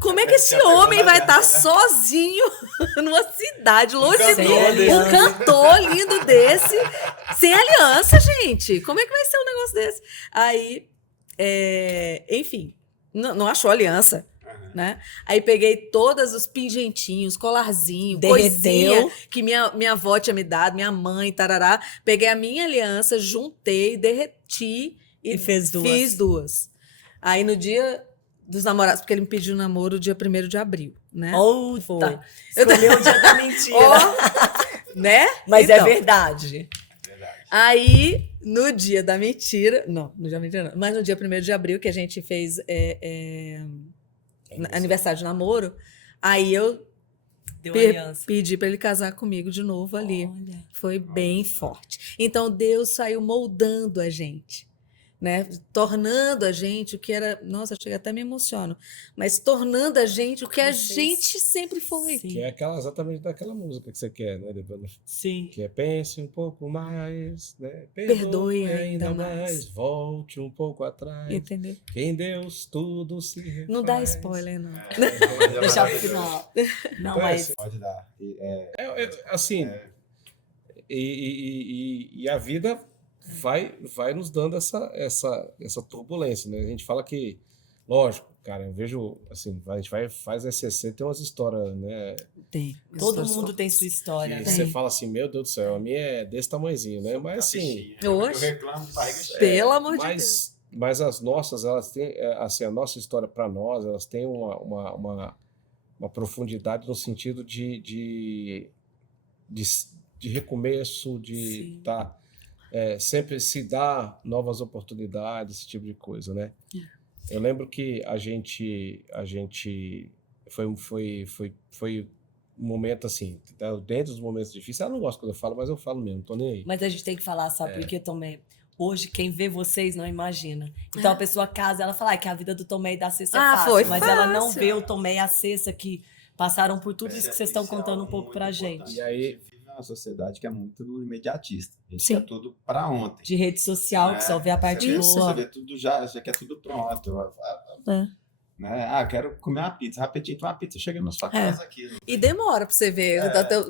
Como é que esse homem vai estar sozinho numa cidade longe de mim? Um cantor lindo desse, sem aliança, gente. Como é que vai ser um negócio desse? Aí, enfim, não achou aliança, né? Aí peguei todos os pingentinhos, colarzinho, coisinha que minha avó tinha me dado, minha mãe, tarará. Peguei a minha aliança, juntei, derreti e fiz duas. Aí no dia dos namorados, porque ele me pediu namoro dia 1º de abril, né? Foi. Escolheu o dia da mentira. Né? Mas então, é verdade. Aí, no dia da mentira... Não, no dia da mentira não. Mas no dia 1º de abril, que a gente fez aniversário de namoro, aí eu pedi para ele casar comigo de novo ali. Olha. Foi bem forte. Então, Deus saiu moldando a gente. Né? Tornando a gente o que era... Nossa, chega até me emociono. Mas tornando a gente o que a gente sempre foi. Sim. Que é exatamente daquela música que você quer, né? Sim. Que é pense um pouco mais, né? Perdoe ainda mais. mais. Volte um pouco atrás. Entendeu? Que em Deus tudo se refaz. Não dá spoiler, não. Deixar pro final. Não, mas... Pode dar. Assim, e a vida vai nos dando essa turbulência, né? A gente fala que, lógico, cara, eu vejo, assim, a gente faz SCC, tem umas histórias, né? Tem. Todo mundo tem sua história. E você fala assim, meu Deus do céu, a minha é desse tamanhozinho, né? Mas assim... Eu Oxe. reclamo, Pelo amor de Deus. Mas as nossas, elas têm, assim, a nossa história para nós, elas têm uma profundidade no sentido de recomeço, de estar... sempre se dá novas oportunidades, esse tipo de coisa, né? Eu lembro que a gente foi um momento assim, dentro dos momentos difíceis, ela não gosta quando eu falo, mas eu falo mesmo, não tô nem aí. Mas a gente tem que falar, sabe por quê, Tomé? Hoje, quem vê vocês não imagina. Então, a pessoa casa, ela fala que a vida do Tomé e da Cessa é fácil. foi mas fácil. ela não vê o Tomé e a Cessa que passaram por tudo isso que vocês estão contando um pouco pra gente. E aí, uma sociedade que é muito imediatista. A gente Sim. quer tudo para ontem. De rede social, que só vê a parte Você boa. vê tudo já quer tudo pronto. Né? Quero comer uma pizza. Rapidinho, uma pizza chega na sua casa aqui. E demora pra você ver,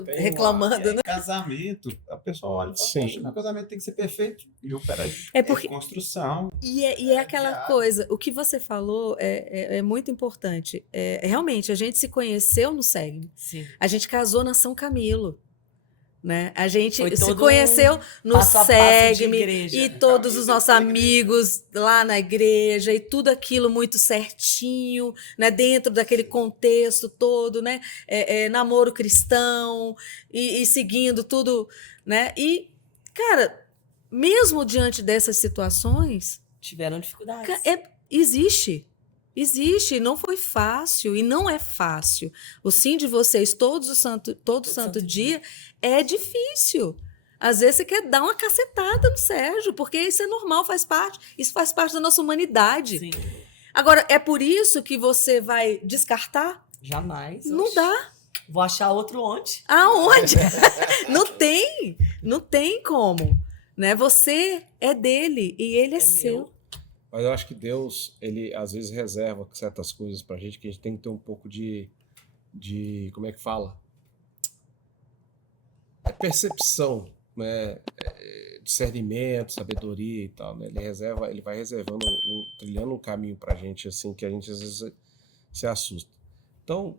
reclamando, né? Casamento, a pessoa olha e fala, Sim. poxa, meu casamento tem que ser perfeito. Viu? Peraí, porque- construção. E é aquela coisa, o que você falou é muito importante. Realmente, a gente se conheceu no SEGM. Sim. A gente casou na São Camilo. Né? A gente Foi se todo conheceu no passo a passo de SEGM igreja. e todos os nossos amigos lá na igreja e tudo aquilo muito certinho, né? Dentro daquele contexto todo, né? Namoro cristão e seguindo tudo, né? E, cara, mesmo diante dessas situações, Tiveram dificuldades. Existe, não foi fácil e não é fácil. O sim de vocês todo santo dia é difícil. Às vezes você quer dar uma cacetada no Sérgio, porque isso é normal, isso faz parte da nossa humanidade. Sim. Agora, é por isso que você vai descartar? Jamais. Não oxe. dá. Vou achar outro onde? Aonde? Não tem como. Né? Você é dele e ele é seu. meu. Mas eu acho que Deus, ele às vezes reserva certas coisas pra gente que a gente tem que ter um pouco de como é que fala? Percepção, né? Discernimento, sabedoria e tal, né? Ele vai reservando, trilhando um caminho pra gente, assim, que a gente às vezes se assusta. Então,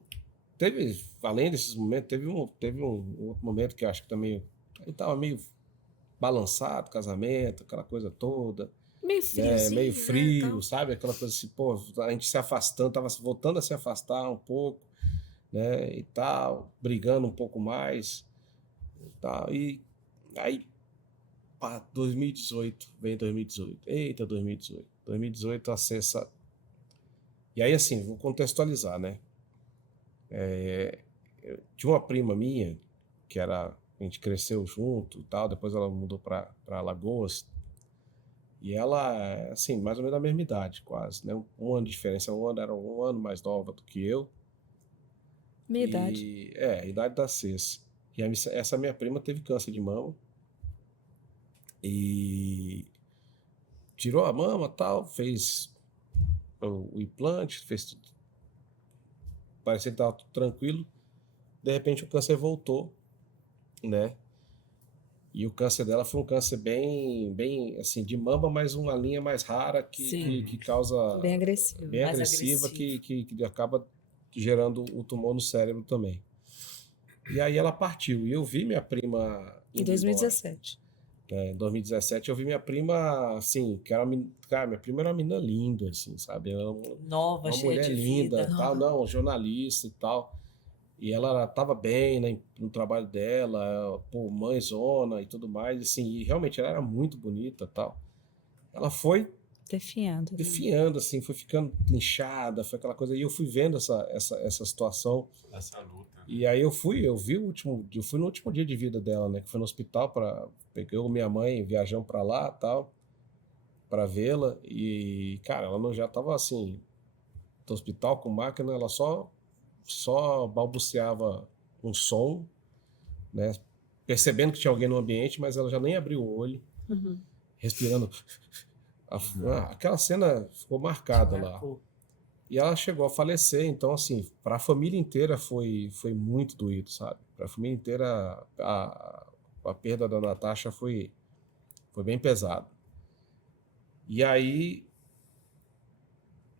além desses momentos, teve um outro momento que eu acho que também eu tava meio balançado, casamento, aquela coisa toda. Meio frio. Meio frio, sabe? Aquela coisa assim, pô, a gente se afastando, tava voltando a se afastar um pouco, né? E tal, brigando um pouco mais e tal. E aí, pá, 2018, vem 2018. Eita, 2018. 2018 acessa. E aí, assim, vou contextualizar, né? Eu tinha uma prima minha, que a gente cresceu junto e tal, depois ela mudou para Alagoas. E ela, assim, mais ou menos da mesma idade, quase, né? Um ano de diferença, era um ano mais nova do que eu. Minha idade. A idade da Cês. E essa minha prima teve câncer de mama. E tirou a mama e tal, fez o implante, fez tudo. Parecia que estava tudo tranquilo. De repente o câncer voltou, né? E o câncer dela foi um câncer bem assim, de mama, mas uma linha mais rara que causa... Bem agressivo. Bem Mais agressiva, agressivo. que acaba gerando o tumor no cérebro também. E aí ela partiu. E eu vi minha prima... Em 2017. Em 2017 eu vi minha prima, assim, cara, minha prima era uma menina linda, assim, sabe? Nova, Uma cheia mulher de linda, vida. tal, não, jornalista e tal. E ela estava bem, né, no trabalho dela, pô, mãezona e tudo mais, assim, e realmente ela era muito bonita, tal. Ela foi definhando, assim, foi ficando inchada, foi aquela coisa, e eu fui vendo essa situação. Essa luta. E aí eu fui no último dia de vida dela, né, que foi no hospital, peguei minha mãe, viajamos para lá, tal, para vê-la, e, cara, ela já estava assim, no hospital com máquina, ela só balbuciava um som, né? Percebendo que tinha alguém no ambiente, mas ela já nem abriu o olho, respirando. Aquela cena ficou marcada lá. E ela chegou a falecer, então, assim, para a família inteira foi muito doído, sabe? Para a família inteira, a perda da Natasha foi bem pesado. E aí,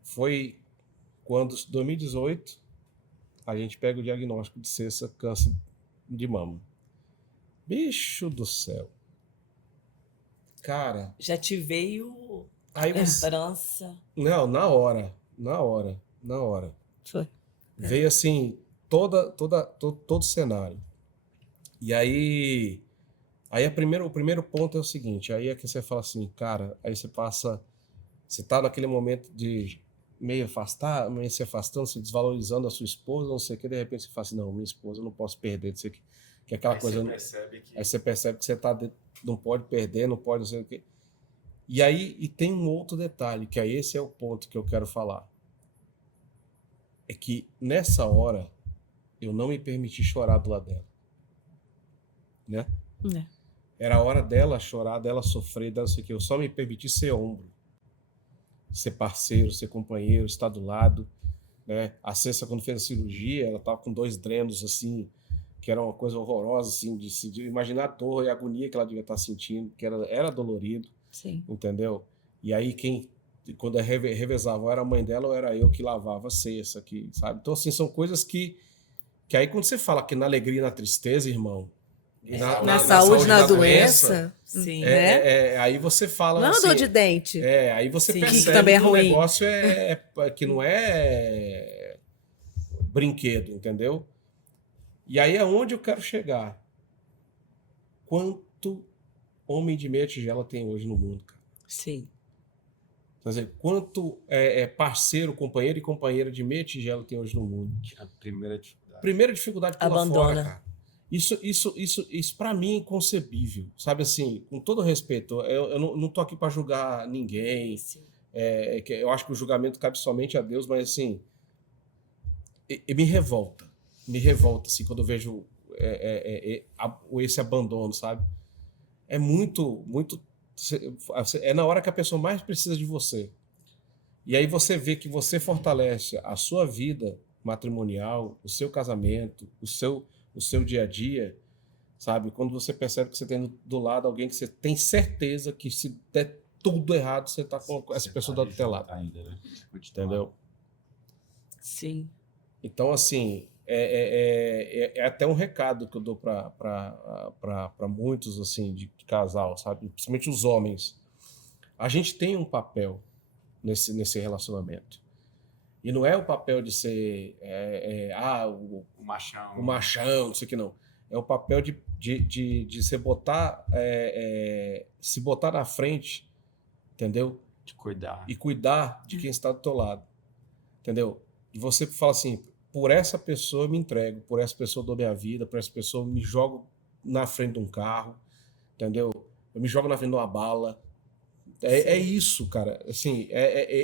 foi quando, em 2018, a gente pega o diagnóstico de Cessa, câncer de mama. Bicho do céu. Cara... Já te veio aí lembrança. Não, na hora. Foi. Veio assim, todo o cenário. E aí o primeiro ponto é o seguinte, aí é que você fala assim, cara, aí você tá naquele momento de meio se afastando, se desvalorizando a sua esposa, não sei o que, de repente você fala assim, não, minha esposa eu não posso perder, não sei o que é aquela coisa... Aí você percebe que você não pode perder, não pode, não sei o que. E aí, tem um outro detalhe, que aí esse é o ponto que eu quero falar. É que nessa hora, eu não me permiti chorar do lado dela. né? É. Era a hora dela chorar, dela sofrer, dela sei o que. Eu só me permiti ser ombro, ser parceiro, ser companheiro, estar do lado, né? A Cessa, quando fez a cirurgia, ela estava com 2 drenos, assim, que era uma coisa horrorosa, assim, de imaginar a dor e a agonia que ela devia estar sentindo, que era dolorido, Sim. entendeu? E aí quando revezavam, era a mãe dela ou era eu que lavava a Cessa, que, sabe? Então, assim, são coisas que aí quando você fala que na alegria e na tristeza, irmão, e Na saúde, na doença, Sim. né? aí você fala Não é uma assim, dor de dente. aí você Sim. percebe Que também é que o ruim. negócio que não é brinquedo, entendeu? E aí é onde eu quero chegar. Quanto homem de meia tigela tem hoje no mundo, cara? Sim. Quer dizer, quanto parceiro, companheiro e companheira de meia tigela tem hoje no mundo? A primeira dificuldade. Primeira dificuldade pula Abandona. fora, cara. Isso para mim é inconcebível, sabe assim, com todo respeito, eu não tô aqui para julgar ninguém, Sim. que eu acho que o julgamento cabe somente a Deus, mas assim, me revolta assim, quando eu vejo esse abandono, sabe? É muito, é na hora que a pessoa mais precisa de você, e aí você vê que você fortalece a sua vida matrimonial, o seu casamento, o seu dia a dia, sabe? Quando você percebe que você tem do lado alguém que você tem certeza que se der tudo errado, você tá com essa pessoa do teu lado. Ainda, né? Entendeu? Sim. Então, assim, é até um recado que eu dou para muitos, assim, de casal, sabe? Principalmente os homens. A gente tem um papel nesse relacionamento. E não é o papel de ser O machão. o machão, não sei o que não. É o papel de se botar na frente, entendeu? De cuidar. E cuidar de quem está do teu lado, entendeu? E você fala assim, por essa pessoa eu me entrego, por essa pessoa eu dou minha vida, por essa pessoa eu me jogo na frente de um carro, entendeu? Eu me jogo na frente de uma bala. É isso, cara. Assim,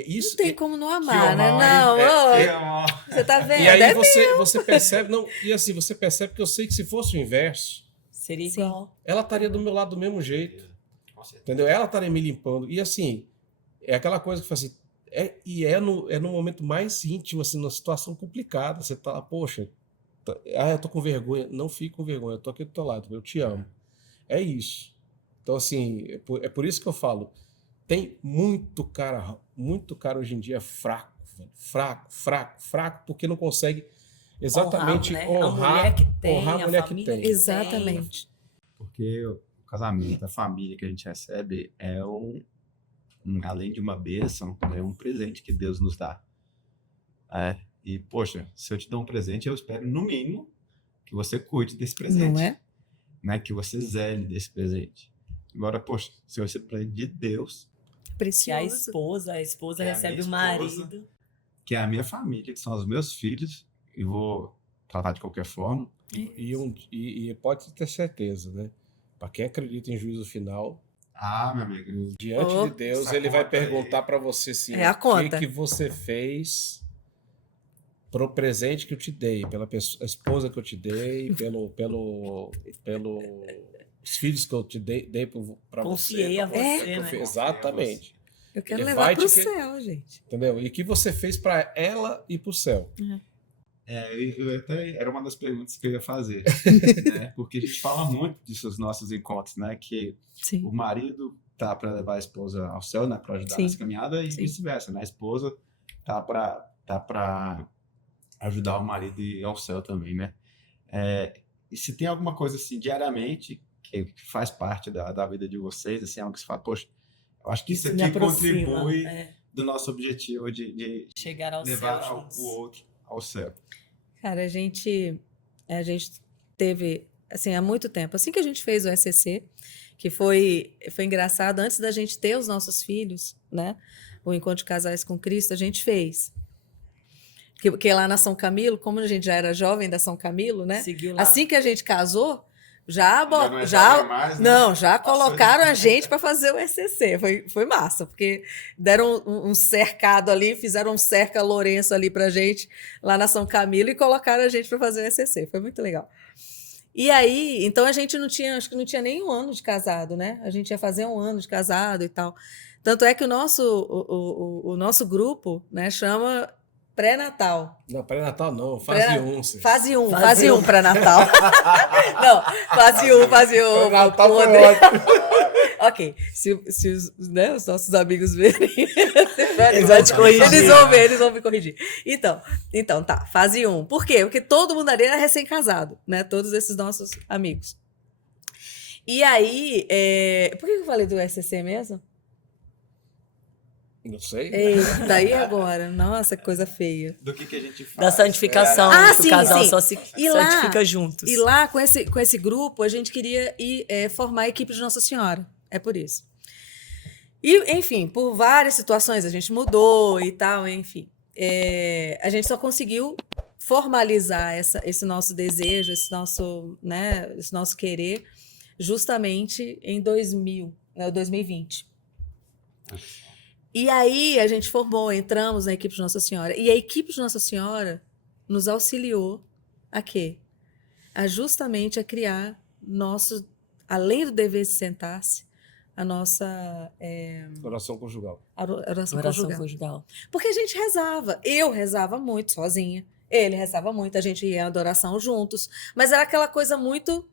isso. Não tem como não amar, né? honra, Não, você tá vendo? E aí É você percebe, não, e assim, você percebe que eu sei que se fosse o inverso, Seria Sim. igual. ela estaria do meu lado do mesmo jeito, Com certeza. entendeu? Ela estaria me limpando. E assim, é aquela coisa que faz assim, no momento mais íntimo, assim, numa situação complicada. Você tá lá, poxa, eu tô com vergonha. Não fique com vergonha, eu tô aqui do teu lado, eu te amo. É isso. Então, assim, é por isso que eu falo, tem muito cara hoje em dia fraco, velho. Fraco, porque não consegue exatamente Honrar, né? A honrar mulher que tem, a mulher a que família tem. que Exatamente. Porque o casamento, a família que a gente recebe é além de uma bênção, é um presente que Deus nos dá. E, poxa, se eu te dou um presente, eu espero, no mínimo, que você cuide desse presente. Não é? Né? Que você zele desse presente. Agora, poxa, se você presente de Deus, Que a Precioso. esposa Que é a recebe o minha esposa. marido. que é a minha família, que são os meus filhos, e vou tratar de qualquer forma. E pode ter certeza, né? Para quem acredita em juízo final, Meu amigo, diante Oh, de Deus, essa ele vai conta aí. perguntar para você assim, É a o conta. que você fez pro presente que eu te dei, pela esposa que eu te dei, os filhos que eu te dei para você. Confiei a pra você, você. né? Exatamente. Eu quero Ele levar vai pro te que- céu, gente. Entendeu? E o que você fez para ela ir pro céu? eu até era uma das perguntas que eu ia fazer, né? Porque a gente fala muito disso nos nossos encontros, né? Que Sim. o marido tá para levar a esposa ao céu, né? Para ajudar Sim. nessa caminhada e Sim. vice-versa, né? A esposa tá para ajudar o marido a ir ao céu também, né? E se tem alguma coisa assim diariamente que faz parte da vida de vocês, assim, algo que você fala, poxa, eu acho que isso Me aqui aproxima. contribui É, do nosso objetivo de chegar ao levar céu o juntos. outro ao céu. Cara, a gente teve, assim, há muito tempo, assim que a gente fez o SCC, que foi engraçado, antes da gente ter os nossos filhos, né? O Encontro de Casais com Cristo, a gente fez. Porque lá na São Camilo, como a gente já era jovem da São Camilo, né? Seguiu lá. Assim que a gente casou, já não é jovem mais, né? não, já Passou colocaram de- a gente para fazer o SCC. Foi massa, porque deram um cercado ali, fizeram um cerca Lourenço ali pra gente lá na São Camilo e colocaram a gente para fazer o SCC. Foi muito legal. E aí, então a gente não tinha, acho que não tinha nem 1 ano de casado, né? A gente ia fazer 1 ano de casado e tal. Tanto é que o nosso grupo, né, chama pré-natal. Não, pré-natal não, fase 1. Fase 1, Fase fase 1 um. pré-natal. Não, fase 1. Pré-natal foi ótimo. Ok, se né, os nossos amigos verem, Eles vão te corrigir. eles vão me corrigir. Então, tá, fase 1. Por quê? Porque todo mundo ali era recém-casado, né? Todos esses nossos amigos. E aí, por que eu falei do SCC mesmo? Não sei. Eita, daí agora. Nossa, que coisa feia. Do que a gente faz. Da santificação, Ah, que o sim, casal sim. só se E lá- santifica juntos. E lá, com esse grupo, a gente queria formar a equipe de Nossa Senhora. É por isso. E, enfim, por várias situações, a gente mudou e tal, enfim. A gente só conseguiu formalizar esse nosso desejo, esse nosso querer, justamente em 2020. E aí a gente entramos na equipe de Nossa Senhora. E a equipe de Nossa Senhora nos auxiliou a quê? Justamente a criar além do dever de sentar-se, a nossa Oração conjugal. oração Oração conjugal. conjugal. Porque a gente rezava. Eu rezava muito sozinha. Ele rezava muito. A gente ia à adoração juntos. Mas era aquela coisa muito...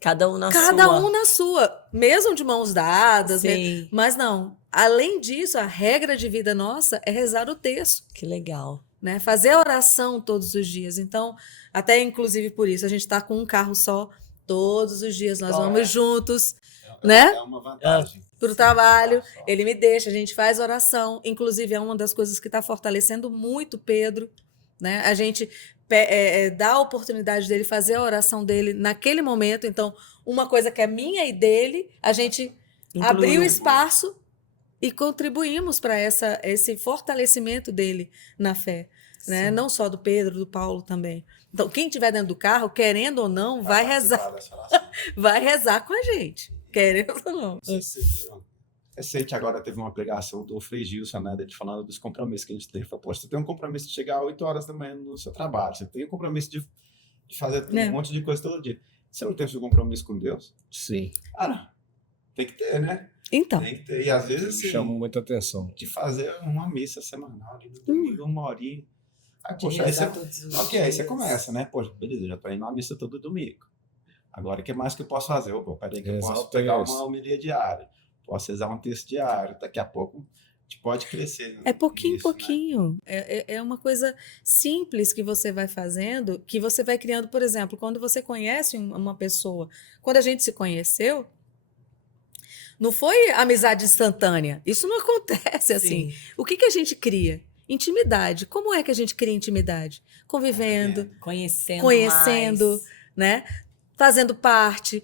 Cada um na Cada sua. um na sua. Mesmo de mãos dadas. Sim, Mas não. Além disso, a regra de vida nossa é rezar o terço. que legal. Né? Fazer a oração todos os dias. Então, até inclusive por isso, a gente está com um carro só todos os dias. Nós vamos juntos, né? É uma vantagem. Para o trabalho. Ele me deixa, a gente faz oração. Inclusive, é uma das coisas que está fortalecendo muito o Pedro. Né? A gente dá a oportunidade dele fazer a oração dele naquele momento. Então, uma coisa que é minha e dele, a gente abriu espaço e contribuímos para esse fortalecimento dele na fé. Né? Não só do Pedro, do Paulo também. Então, quem estiver dentro do carro, querendo ou não, vai rezar. Vai rezar com a gente. Querendo ou não. Não sei se vocês viram. Recente agora teve uma pregação do Frei Gilson, né, dele falando dos compromissos que a gente tem. Falou, poxa, você tem um compromisso de chegar às 8 horas da manhã no seu trabalho, você tem um compromisso de fazer um monte de coisa todo dia. Você não tem o seu compromisso com Deus? Sim. Não. Tem que ter, né? Então. Tem que ter. E às vezes, assim, Chama muita atenção. de fazer uma missa semanal, ali no domingo, 1 horinha. Aí, poxa, aí você começa, né? Poxa, beleza, já tô indo na missa todo domingo. Agora, o que mais que eu posso fazer? Peraí, que eu posso pegar uma homilia diária. Posso rezar um texto diário, daqui a pouco a gente pode crescer. Né? É pouquinho em Isso, pouquinho. Né? É uma coisa simples que você vai fazendo, que você vai criando, por exemplo, quando você conhece uma pessoa. Quando a gente se conheceu, não foi amizade instantânea. Isso não acontece assim. Sim. O que a gente cria? Intimidade. Como é que a gente cria intimidade? Convivendo, Conhecendo mais. né? Fazendo parte,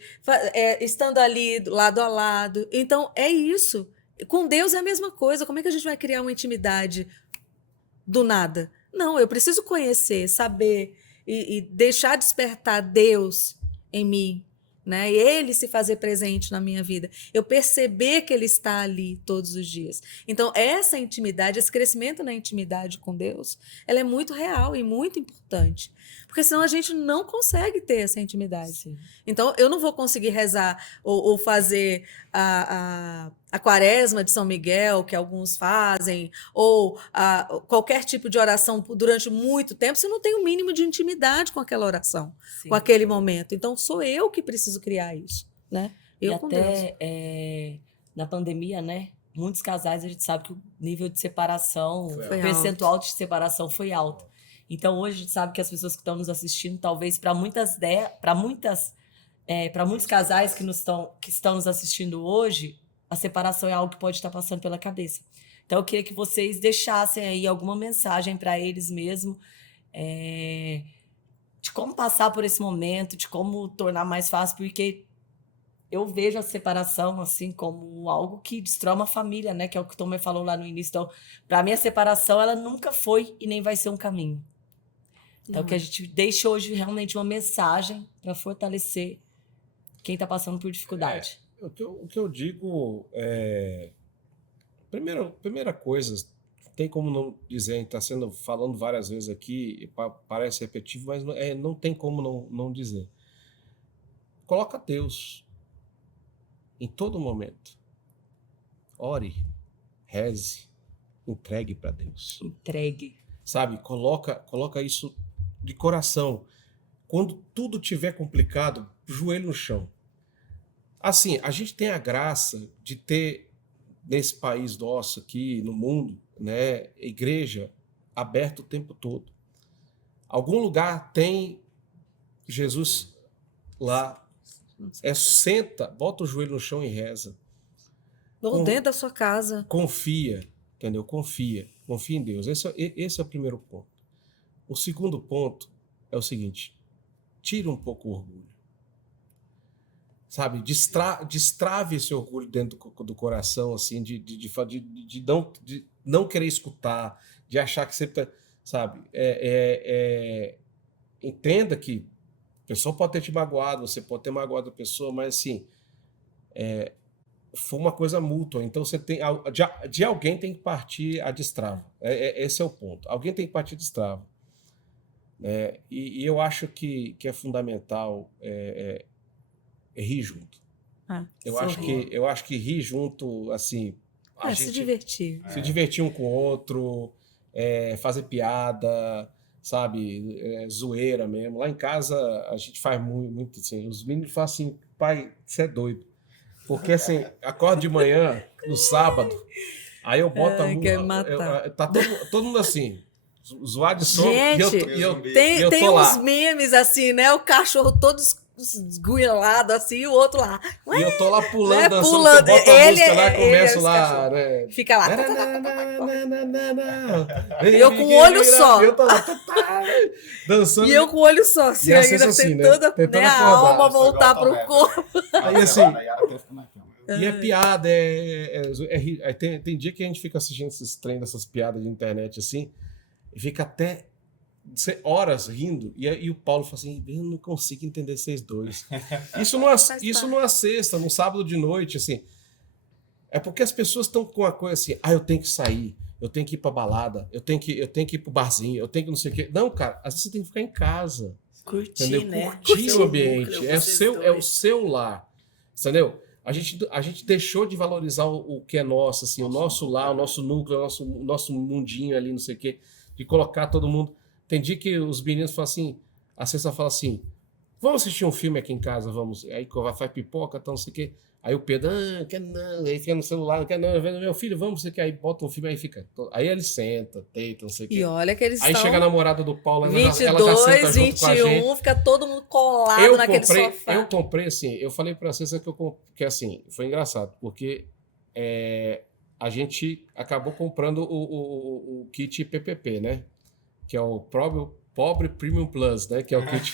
estando ali lado a lado. Então, é isso. Com Deus é a mesma coisa. Como é que a gente vai criar uma intimidade do nada? Não, eu preciso conhecer, saber e deixar despertar Deus em mim, né? E Ele se fazer presente na minha vida. Eu perceber que Ele está ali todos os dias. Então, essa intimidade, esse crescimento na intimidade com Deus, ela é muito real e muito importante. Porque senão a gente não consegue ter essa intimidade. Sim. Então, eu não vou conseguir rezar ou fazer a quaresma de São Miguel, que alguns fazem, ou qualquer tipo de oração durante muito tempo, se eu não tenho o mínimo de intimidade com aquela oração, Sim. com aquele momento. Então, sou eu que preciso criar isso, né? Eu com Deus. Na pandemia, né? Muitos casais, a gente sabe que o nível de separação, Foi o alto. percentual de separação foi alto. Então, hoje a gente sabe que as pessoas que estão nos assistindo, talvez para muitos casais que estão nos assistindo hoje, a separação é algo que pode estar passando pela cabeça. Então, eu queria que vocês deixassem aí alguma mensagem para eles mesmo, de como passar por esse momento, de como tornar mais fácil, porque eu vejo a separação assim como algo que destrói uma família, né? Que é o que o Tomé falou lá no início. Então, para mim, a separação ela nunca foi e nem vai ser um caminho. Então, que a gente deixe hoje realmente uma mensagem para fortalecer quem está passando por dificuldade. O que eu digo é... Primeira coisa, tem como não dizer, a gente está falando várias vezes aqui, parece repetitivo, mas não tem como não dizer. coloca Deus em todo momento. Ore, reze, entregue para Deus. Entregue. Sabe? Coloca isso de coração. Quando tudo tiver complicado, joelho no chão. Assim, a gente tem a graça de ter, nesse país nosso aqui, no mundo, né, igreja aberta o tempo todo. Algum lugar tem Jesus lá, senta, bota o joelho no chão e reza. Ou dentro da sua casa. Confia, entendeu? Confia em Deus. Esse é o primeiro ponto. O segundo ponto é o seguinte, tira um pouco o orgulho. Sabe, destrave esse orgulho dentro do coração, assim, de não querer escutar, de achar que sempre, sabe, entenda que a pessoa pode ter te magoado, você pode ter magoado a pessoa, mas assim, foi uma coisa mútua, então você tem, de alguém tem que partir a destrava, esse é o ponto, alguém tem que partir a destrava, e eu acho que é fundamental rir junto. Eu acho que rir junto, assim, a gente se divertir. Se divertir um com o outro, fazer piada, sabe, zoeira mesmo. Lá em casa a gente faz muito assim. Os meninos falam assim, pai, você é doido. Porque assim, acordo de manhã, no sábado, aí eu boto a música. Tá todo mundo assim. Zoar de sono. Gente, tem uns memes assim, né? O cachorro todo esguiolado assim, e o outro lá. E eu tô lá pulando, né? dançando, pulando. eu boto a música lá e começo lá. Né? Fica lá. E eu com o olho só. Eu tô lá, dançando. E eu com o olho só, assim, ainda assim, tentando, né, a alma voltar pro corpo. Aí assim. E é piada, tem dia que a gente fica assistindo esses trem dessas piadas de internet assim, e fica até horas rindo, e o Paulo fala assim, eu não consigo entender vocês dois. Isso numa sexta, num sábado de noite, assim. É porque as pessoas estão com uma coisa assim, eu tenho que sair, eu tenho que ir pra balada, eu tenho que ir pro barzinho, eu tenho que não sei o quê. Não, cara, às vezes você tem que ficar em casa. Curtir, entendeu? né? Curtir o ambiente. É o seu lar. Entendeu? A gente deixou de valorizar o que é nosso, assim, o nosso lar, o nosso núcleo, o nosso mundinho ali, não sei o quê, de colocar todo mundo. Tem dia que os meninos falam assim, a Cessa fala assim, vamos assistir um filme aqui em casa, vamos. Aí faz pipoca, tal, não sei o quê. Aí o Pedro, quer não, aí fica no celular, não quer não, meu filho, vamos, você quer, aí bota um filme, aí fica. Aí ele senta, deita, não sei o quê. E olha que eles aí chega a namorada do Paulo, 22, ela já senta junto com a gente. 21, fica todo mundo colado naquele sofá. Eu comprei, assim, eu falei pra Cessa que assim, foi engraçado, porque a gente acabou comprando o kit PPP, né? Que é o Pobre Premium Plus, né? Que é o kit.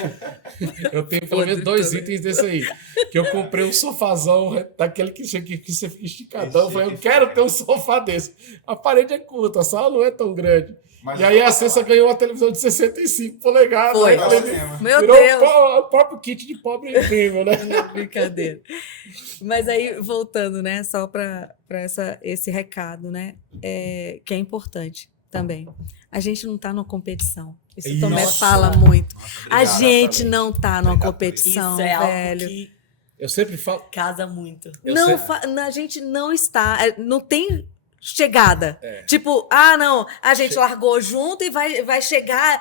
Eu tenho pelo menos 2 itens desse aí. Que eu comprei um sofazão daquele que você fica esticadão. Eu falei, eu quero ter um sofá desse. A parede é curta, a sala não é tão grande. E aí a Cessa ganhou uma televisão de 65 polegadas. Foi. Meu Deus. O próprio kit de pobre premium, né? Brincadeira. Mas aí, voltando, né? Só para esse recado, né? Que é importante também. A gente não está numa competição. Isso o Tomé fala muito. A gente não está numa competição, isso é velho. Algo que eu sempre falo. Casa muito. A gente não está. Não tem chegada. Tipo, não, a gente largou junto e vai chegar.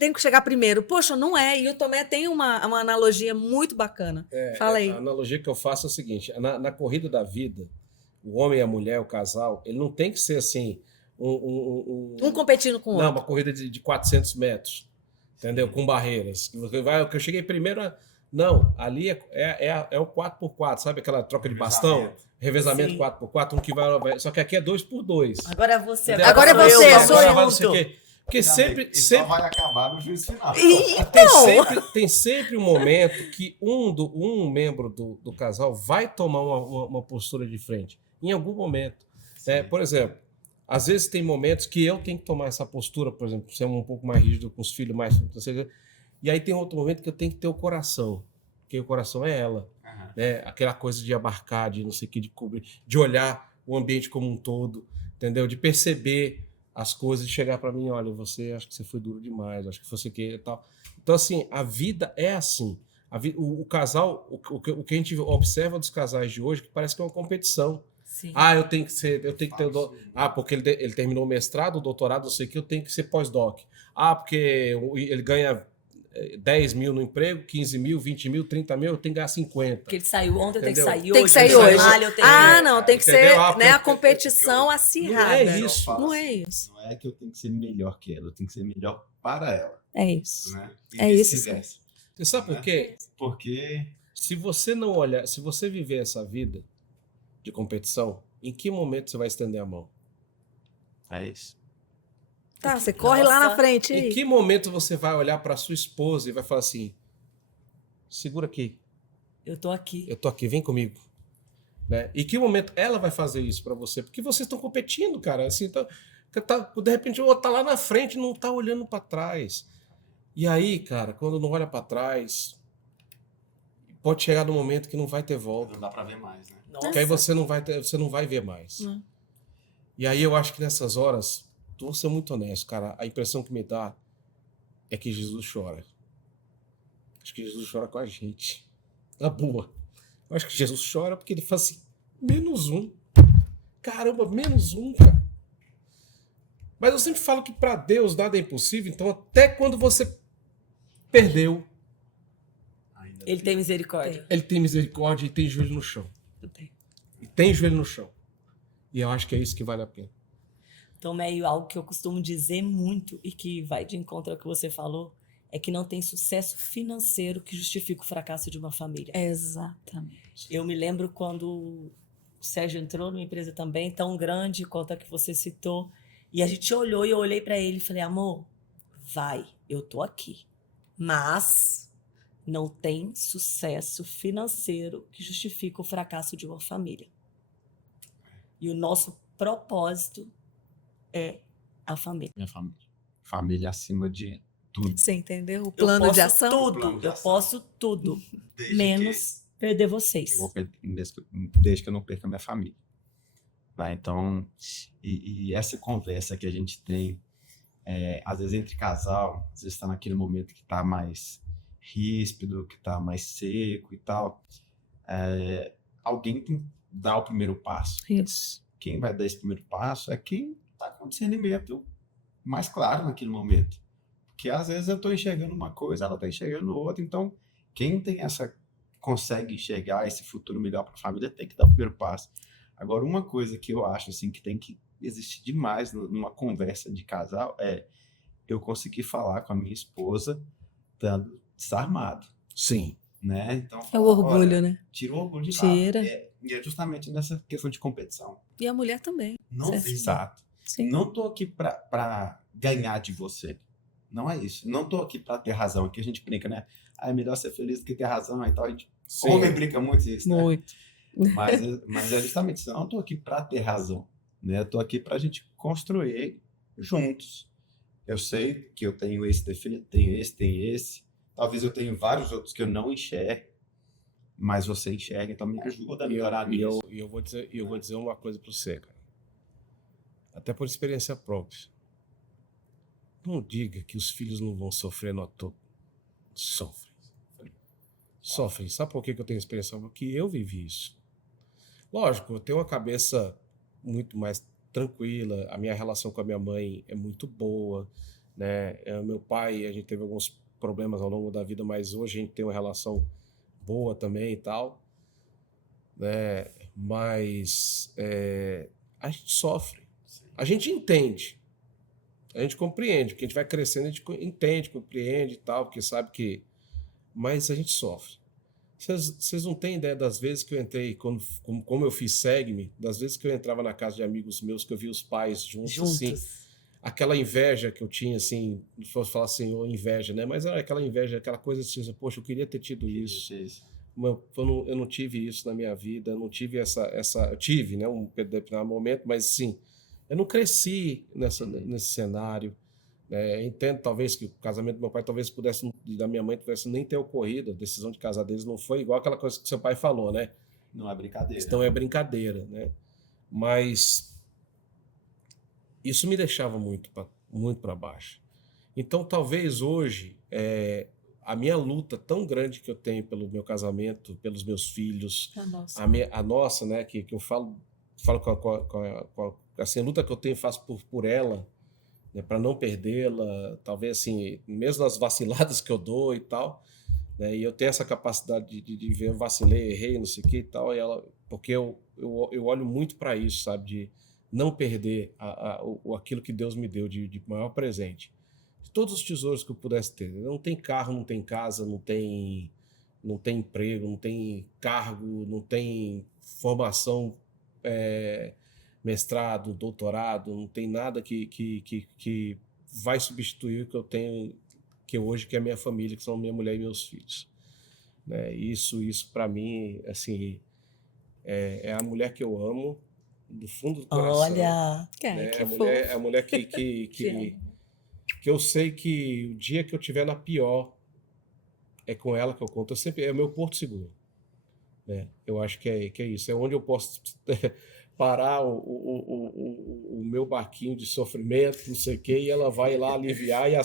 Tenho que chegar primeiro. Poxa, não é. E o Tomé tem uma analogia muito bacana. Fala aí. A analogia que eu faço é o seguinte: na corrida da vida, o homem e a mulher, o casal, ele não tem que ser assim. Um competindo com o outro. Não, uma corrida de 400 metros, entendeu? Com barreiras. Que eu cheguei primeiro. Não, ali é o 4x4, sabe aquela troca de bastão? Revezamento 4x4, um que vai. Só que aqui é 2x2. Agora é você. Agora é você, sou eu. Porque sempre. Só vai acabar no juízo final. Tem sempre um momento que um membro do casal vai tomar uma postura de frente. Em algum momento. Por exemplo. Às vezes tem momentos que eu tenho que tomar essa postura, por exemplo, ser um pouco mais rígido com os filhos, e aí tem outro momento que eu tenho que ter o coração, porque o coração é ela, né? Aquela coisa de abarcar, de não sei o que, de cobrir, de olhar o ambiente como um todo, entendeu? De perceber as coisas, de chegar para mim, olha, acho que você foi duro demais, acho que você que tal. Então assim, a vida é assim. O casal, o que a gente observa dos casais de hoje, que parece que é uma competição. Sim. Eu tenho que ter porque ele terminou o mestrado, o doutorado, eu sei que eu tenho que ser pós-doc. Porque ele ganha 10 mil no emprego, 15 mil, 20 mil, 30 mil, eu tenho que ganhar 50. Porque ele saiu ontem, eu tenho que Entendeu? sair hoje. Tem que sair eu hoje. trabalho, eu tenho Não, tem que Entendeu? ser né, a competição acirrada. Não é isso. Não é isso. Não é que eu tenho que ser melhor que ela, eu tenho que ser melhor para ela. É isso. Né? E É isso, vice-versa. Você sabe por quê? Porque Se você não olhar, se você viver essa vida de competição, em que momento você vai estender a mão? é isso. Tá, você corre lá na Nossa. frente. Em que momento você vai olhar para sua esposa e vai falar assim: segura aqui, Eu tô aqui. eu tô aqui, vem comigo. Né? E que momento ela vai fazer isso para você? Porque vocês estão competindo, cara. Assim, de repente o outro tá lá na frente, não tá olhando para trás. E aí, cara, quando não olha para trás, pode chegar no momento que não vai ter volta. Não dá para ver mais, né? Nossa. Porque aí você não vai ver mais. Não. E aí eu acho que nessas horas, vou ser muito honesto, cara, a impressão que me dá é que Jesus chora. Acho que Jesus chora com a gente. Na boa. Eu acho que Jesus chora porque ele fala assim, -1. Caramba, -1, cara. Mas eu sempre falo que para Deus nada é impossível, então até quando você perdeu, Ainda Ele tem misericórdia. ele tem misericórdia e tem joelho no chão. Eu tenho. E tem joelho no chão. E eu acho que é isso que vale a pena. Então, meio algo que eu costumo dizer muito e que vai de encontro ao que você falou, é que não tem sucesso financeiro que justifique o fracasso de uma família. Exatamente. Eu me lembro quando o Sérgio entrou numa empresa também tão grande quanto a que você citou, e a gente olhou e eu olhei para ele e falei, amor, vai, eu tô aqui. Mas não tem sucesso financeiro que justifique o fracasso de uma família. E o nosso propósito é a família. Minha família. Família acima de tudo. Você entendeu? O Eu plano posso de ação? tudo, Plano de eu ação. posso tudo, Desde menos perder vocês. que eu vou desde que eu não perca a minha família. Tá? Então, e essa conversa que a gente tem, às vezes entre casal, às vezes está naquele momento que está mais ríspido, que está mais seco e tal, alguém tem que dar o primeiro passo. Isso. Quem vai dar esse primeiro passo é quem está com discernimento mais claro naquele momento. Porque às vezes eu estou enxergando uma coisa, ela está enxergando outra. Então, quem consegue enxergar esse futuro melhor para a família tem que dar o primeiro passo. Agora, uma coisa que eu acho assim, que tem que existir demais numa conversa de casal é eu conseguir falar com a minha esposa estando desarmado. Sim. Né? Então, É o orgulho, olha, né? tira o orgulho de Tira. lado. E é justamente nessa questão de competição. E a mulher também. Não, Certo. exato. Sim. Não estou aqui para ganhar de você. Não é isso. Não estou aqui para ter razão. Aqui a gente brinca, né? É melhor ser feliz do que ter razão e tal. A gente, homem brinca muito isso, né? Muito. Mas é justamente isso. Eu não estou aqui para ter razão. Né? Eu estou aqui para a gente construir juntos. Eu sei que eu tenho esse definido, tenho esse. Talvez eu tenha vários outros que eu não enxergue, mas você enxerga, então me ajuda a melhorar nisso. E eu vou dizer uma coisa para você, cara. Até por experiência própria. Não diga que os filhos não vão sofrer no todo. Sofrem. Sofrem. Sabe por que eu tenho experiência? Porque eu vivi isso. Lógico, eu tenho uma cabeça muito mais tranquila. A minha relação com a minha mãe é muito boa, né? Meu pai, a gente teve alguns problemas ao longo da vida, mas hoje a gente tem uma relação boa também e tal, né? Mas a gente sofre, a gente entende, a gente compreende, porque a gente vai crescendo, a gente entende, compreende e tal, porque sabe que... Mas a gente sofre. Vocês não têm ideia das vezes que eu entrei, como eu fiz Segue-me, das vezes que eu entrava na casa de amigos meus, que eu vi os pais juntos. Assim, aquela inveja que eu tinha, assim, não fosse falar assim, ou inveja, né? Mas era aquela inveja, aquela coisa assim, poxa, eu queria ter tido isso. Eu não tive isso na minha vida, eu não tive eu tive, né, um determinado momento, mas assim, eu não cresci nesse cenário. Entendo, talvez, que o casamento do meu pai, talvez pudesse, da minha mãe, pudesse nem ter ocorrido, a decisão de casar deles não foi igual aquela coisa que seu pai falou, né? Não é brincadeira. Então é brincadeira, né? Mas isso me deixava muito para baixo. Então, talvez hoje, a minha luta tão grande que eu tenho pelo meu casamento, pelos meus filhos, Nossa. a nossa, né, que eu falo assim, a luta que eu tenho, faço por ela, né, para não perdê-la, talvez assim, mesmo nas vaciladas que eu dou e tal, né, e eu tenho essa capacidade de ver, eu vacilei, errei, não sei o que e tal, e ela, porque eu olho muito para isso, sabe, de não perder aquilo que Deus me deu de maior presente. Todos os tesouros que eu pudesse ter. Não tem carro, não tem casa, não tem emprego, não tem cargo, não tem formação, mestrado, doutorado, não tem nada que vai substituir o que eu tenho que hoje, que é a minha família, que são minha mulher e meus filhos. Né? Isso para mim, assim, é a mulher que eu amo, do fundo do coração. Olha! Né? Que A mulher que eu sei que o dia que eu estiver na pior, é com ela que eu conto. É o meu porto seguro. Né? Eu acho que é isso. É onde eu posso parar o meu barquinho de sofrimento, não sei o quê, e ela vai lá aliviar e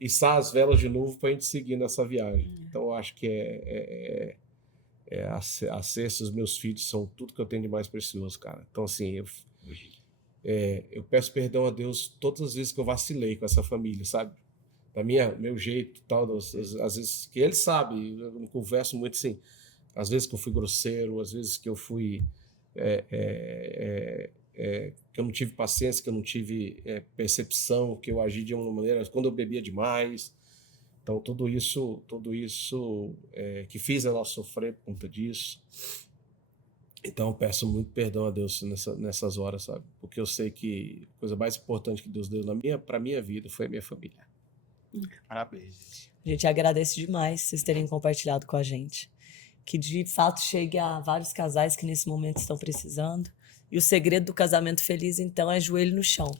içar as velas de novo para a gente seguir nessa viagem. Então, eu acho que a Cessa e os meus filhos são tudo que eu tenho de mais precioso, cara. Então, assim, eu peço perdão a Deus todas as vezes que eu vacilei com essa família, sabe? Da meu jeito, tal, às vezes que ele sabe, eu não converso muito assim, às vezes que eu fui grosseiro, às vezes que eu fui que eu não tive paciência, que eu não tive percepção, que eu agi de uma maneira, quando eu bebia demais. Então tudo isso que fiz ela sofrer por conta disso. Então eu peço muito perdão a Deus nessas horas, sabe? Porque eu sei que a coisa mais importante que Deus deu para minha vida foi a minha família. Parabéns. A gente agradece demais vocês terem compartilhado com a gente. Que de fato chegue a vários casais que nesse momento estão precisando. E o segredo do casamento feliz, então, é joelho no chão.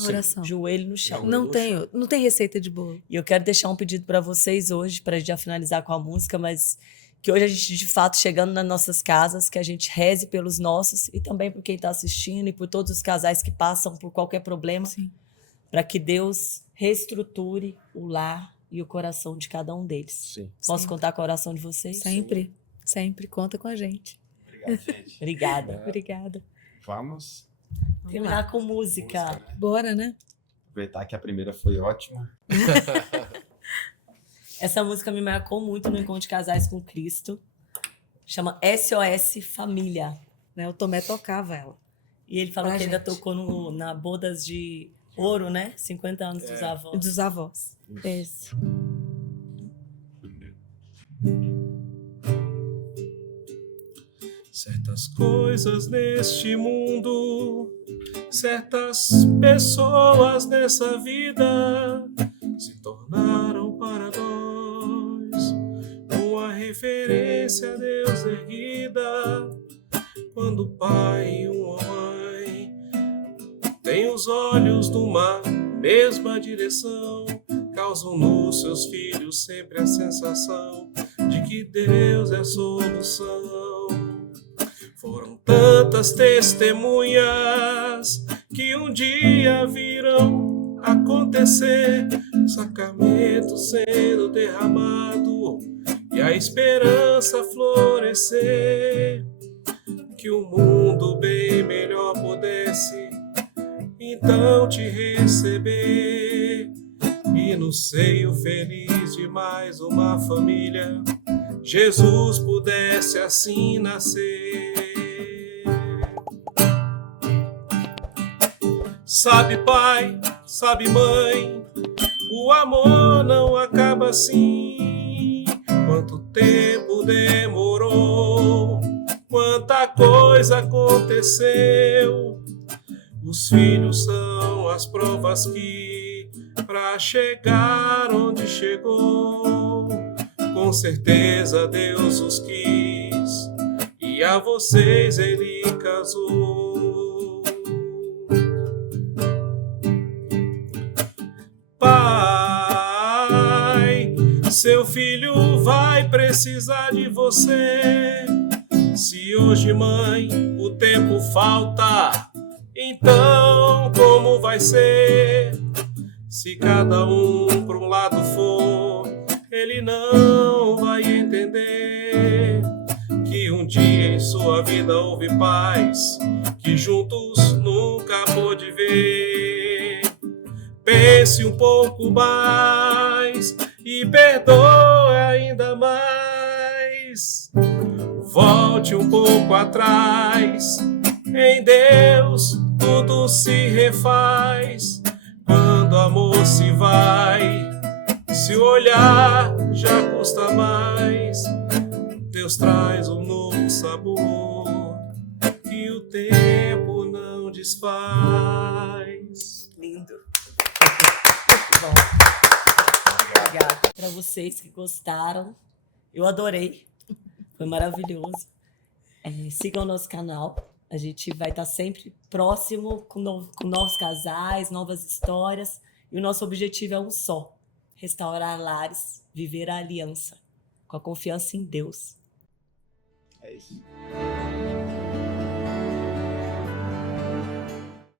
Oração. Joelho no chão. Não tem receita de bolo. E eu quero deixar um pedido para vocês hoje, para a gente já finalizar com a música, mas que hoje a gente, de fato, chegando nas nossas casas, que a gente reze pelos nossos e também por quem está assistindo e por todos os casais que passam por qualquer problema, para que Deus reestruture o lar e o coração de cada um deles. Sim. Posso contar com a oração de vocês? Sempre. Sempre. Conta com a gente. Obrigado, gente. Obrigada. Obrigada. Vamos Terminar com música. né? Bora, né? Aproveitar que a primeira foi ótima. Essa música me marcou muito no Encontro de Casais com Cristo. Chama SOS Família. O Tomé tocava ela. E ele falou Pra que ainda gente. tocou na bodas de ouro, né? 50 anos dos avós. Dos avós. Isso. Certas coisas neste mundo, certas pessoas nessa vida se tornaram para nós uma referência a Deus erguida. Quando o pai e uma mãe têm os olhos numa mesma direção, causam nos seus filhos sempre a sensação de que Deus é a solução. Foram tantas testemunhas que um dia virão acontecer, o sacramento sendo derramado e a esperança florescer, que o mundo bem melhor pudesse então te receber, e no seio feliz de mais uma família Jesus pudesse assim nascer. Sabe, pai, sabe, mãe, o amor não acaba assim. Quanto tempo demorou, quanta coisa aconteceu. Os filhos são as provas que, pra chegar onde chegou, com certeza Deus os quis e a vocês Ele casou. Pai, seu filho vai precisar de você. Se hoje, mãe, o tempo falta, então como vai ser? Se cada um para um lado for, ele não vai entender que um dia em sua vida houve paz que juntos nunca pôde ver. Pense um pouco mais e perdoe ainda mais. Volte um pouco atrás, em Deus tudo se refaz. Quando o amor se vai, se olhar já custa mais. Deus traz um novo sabor que o tempo não desfaz. Lindo. Bom. Obrigada. Para vocês que gostaram, eu adorei. Foi maravilhoso. Sigam o nosso canal. A gente vai estar sempre próximo com novos casais, novas histórias. E o nosso objetivo é um só: restaurar lares, viver a aliança, com a confiança em Deus. É isso.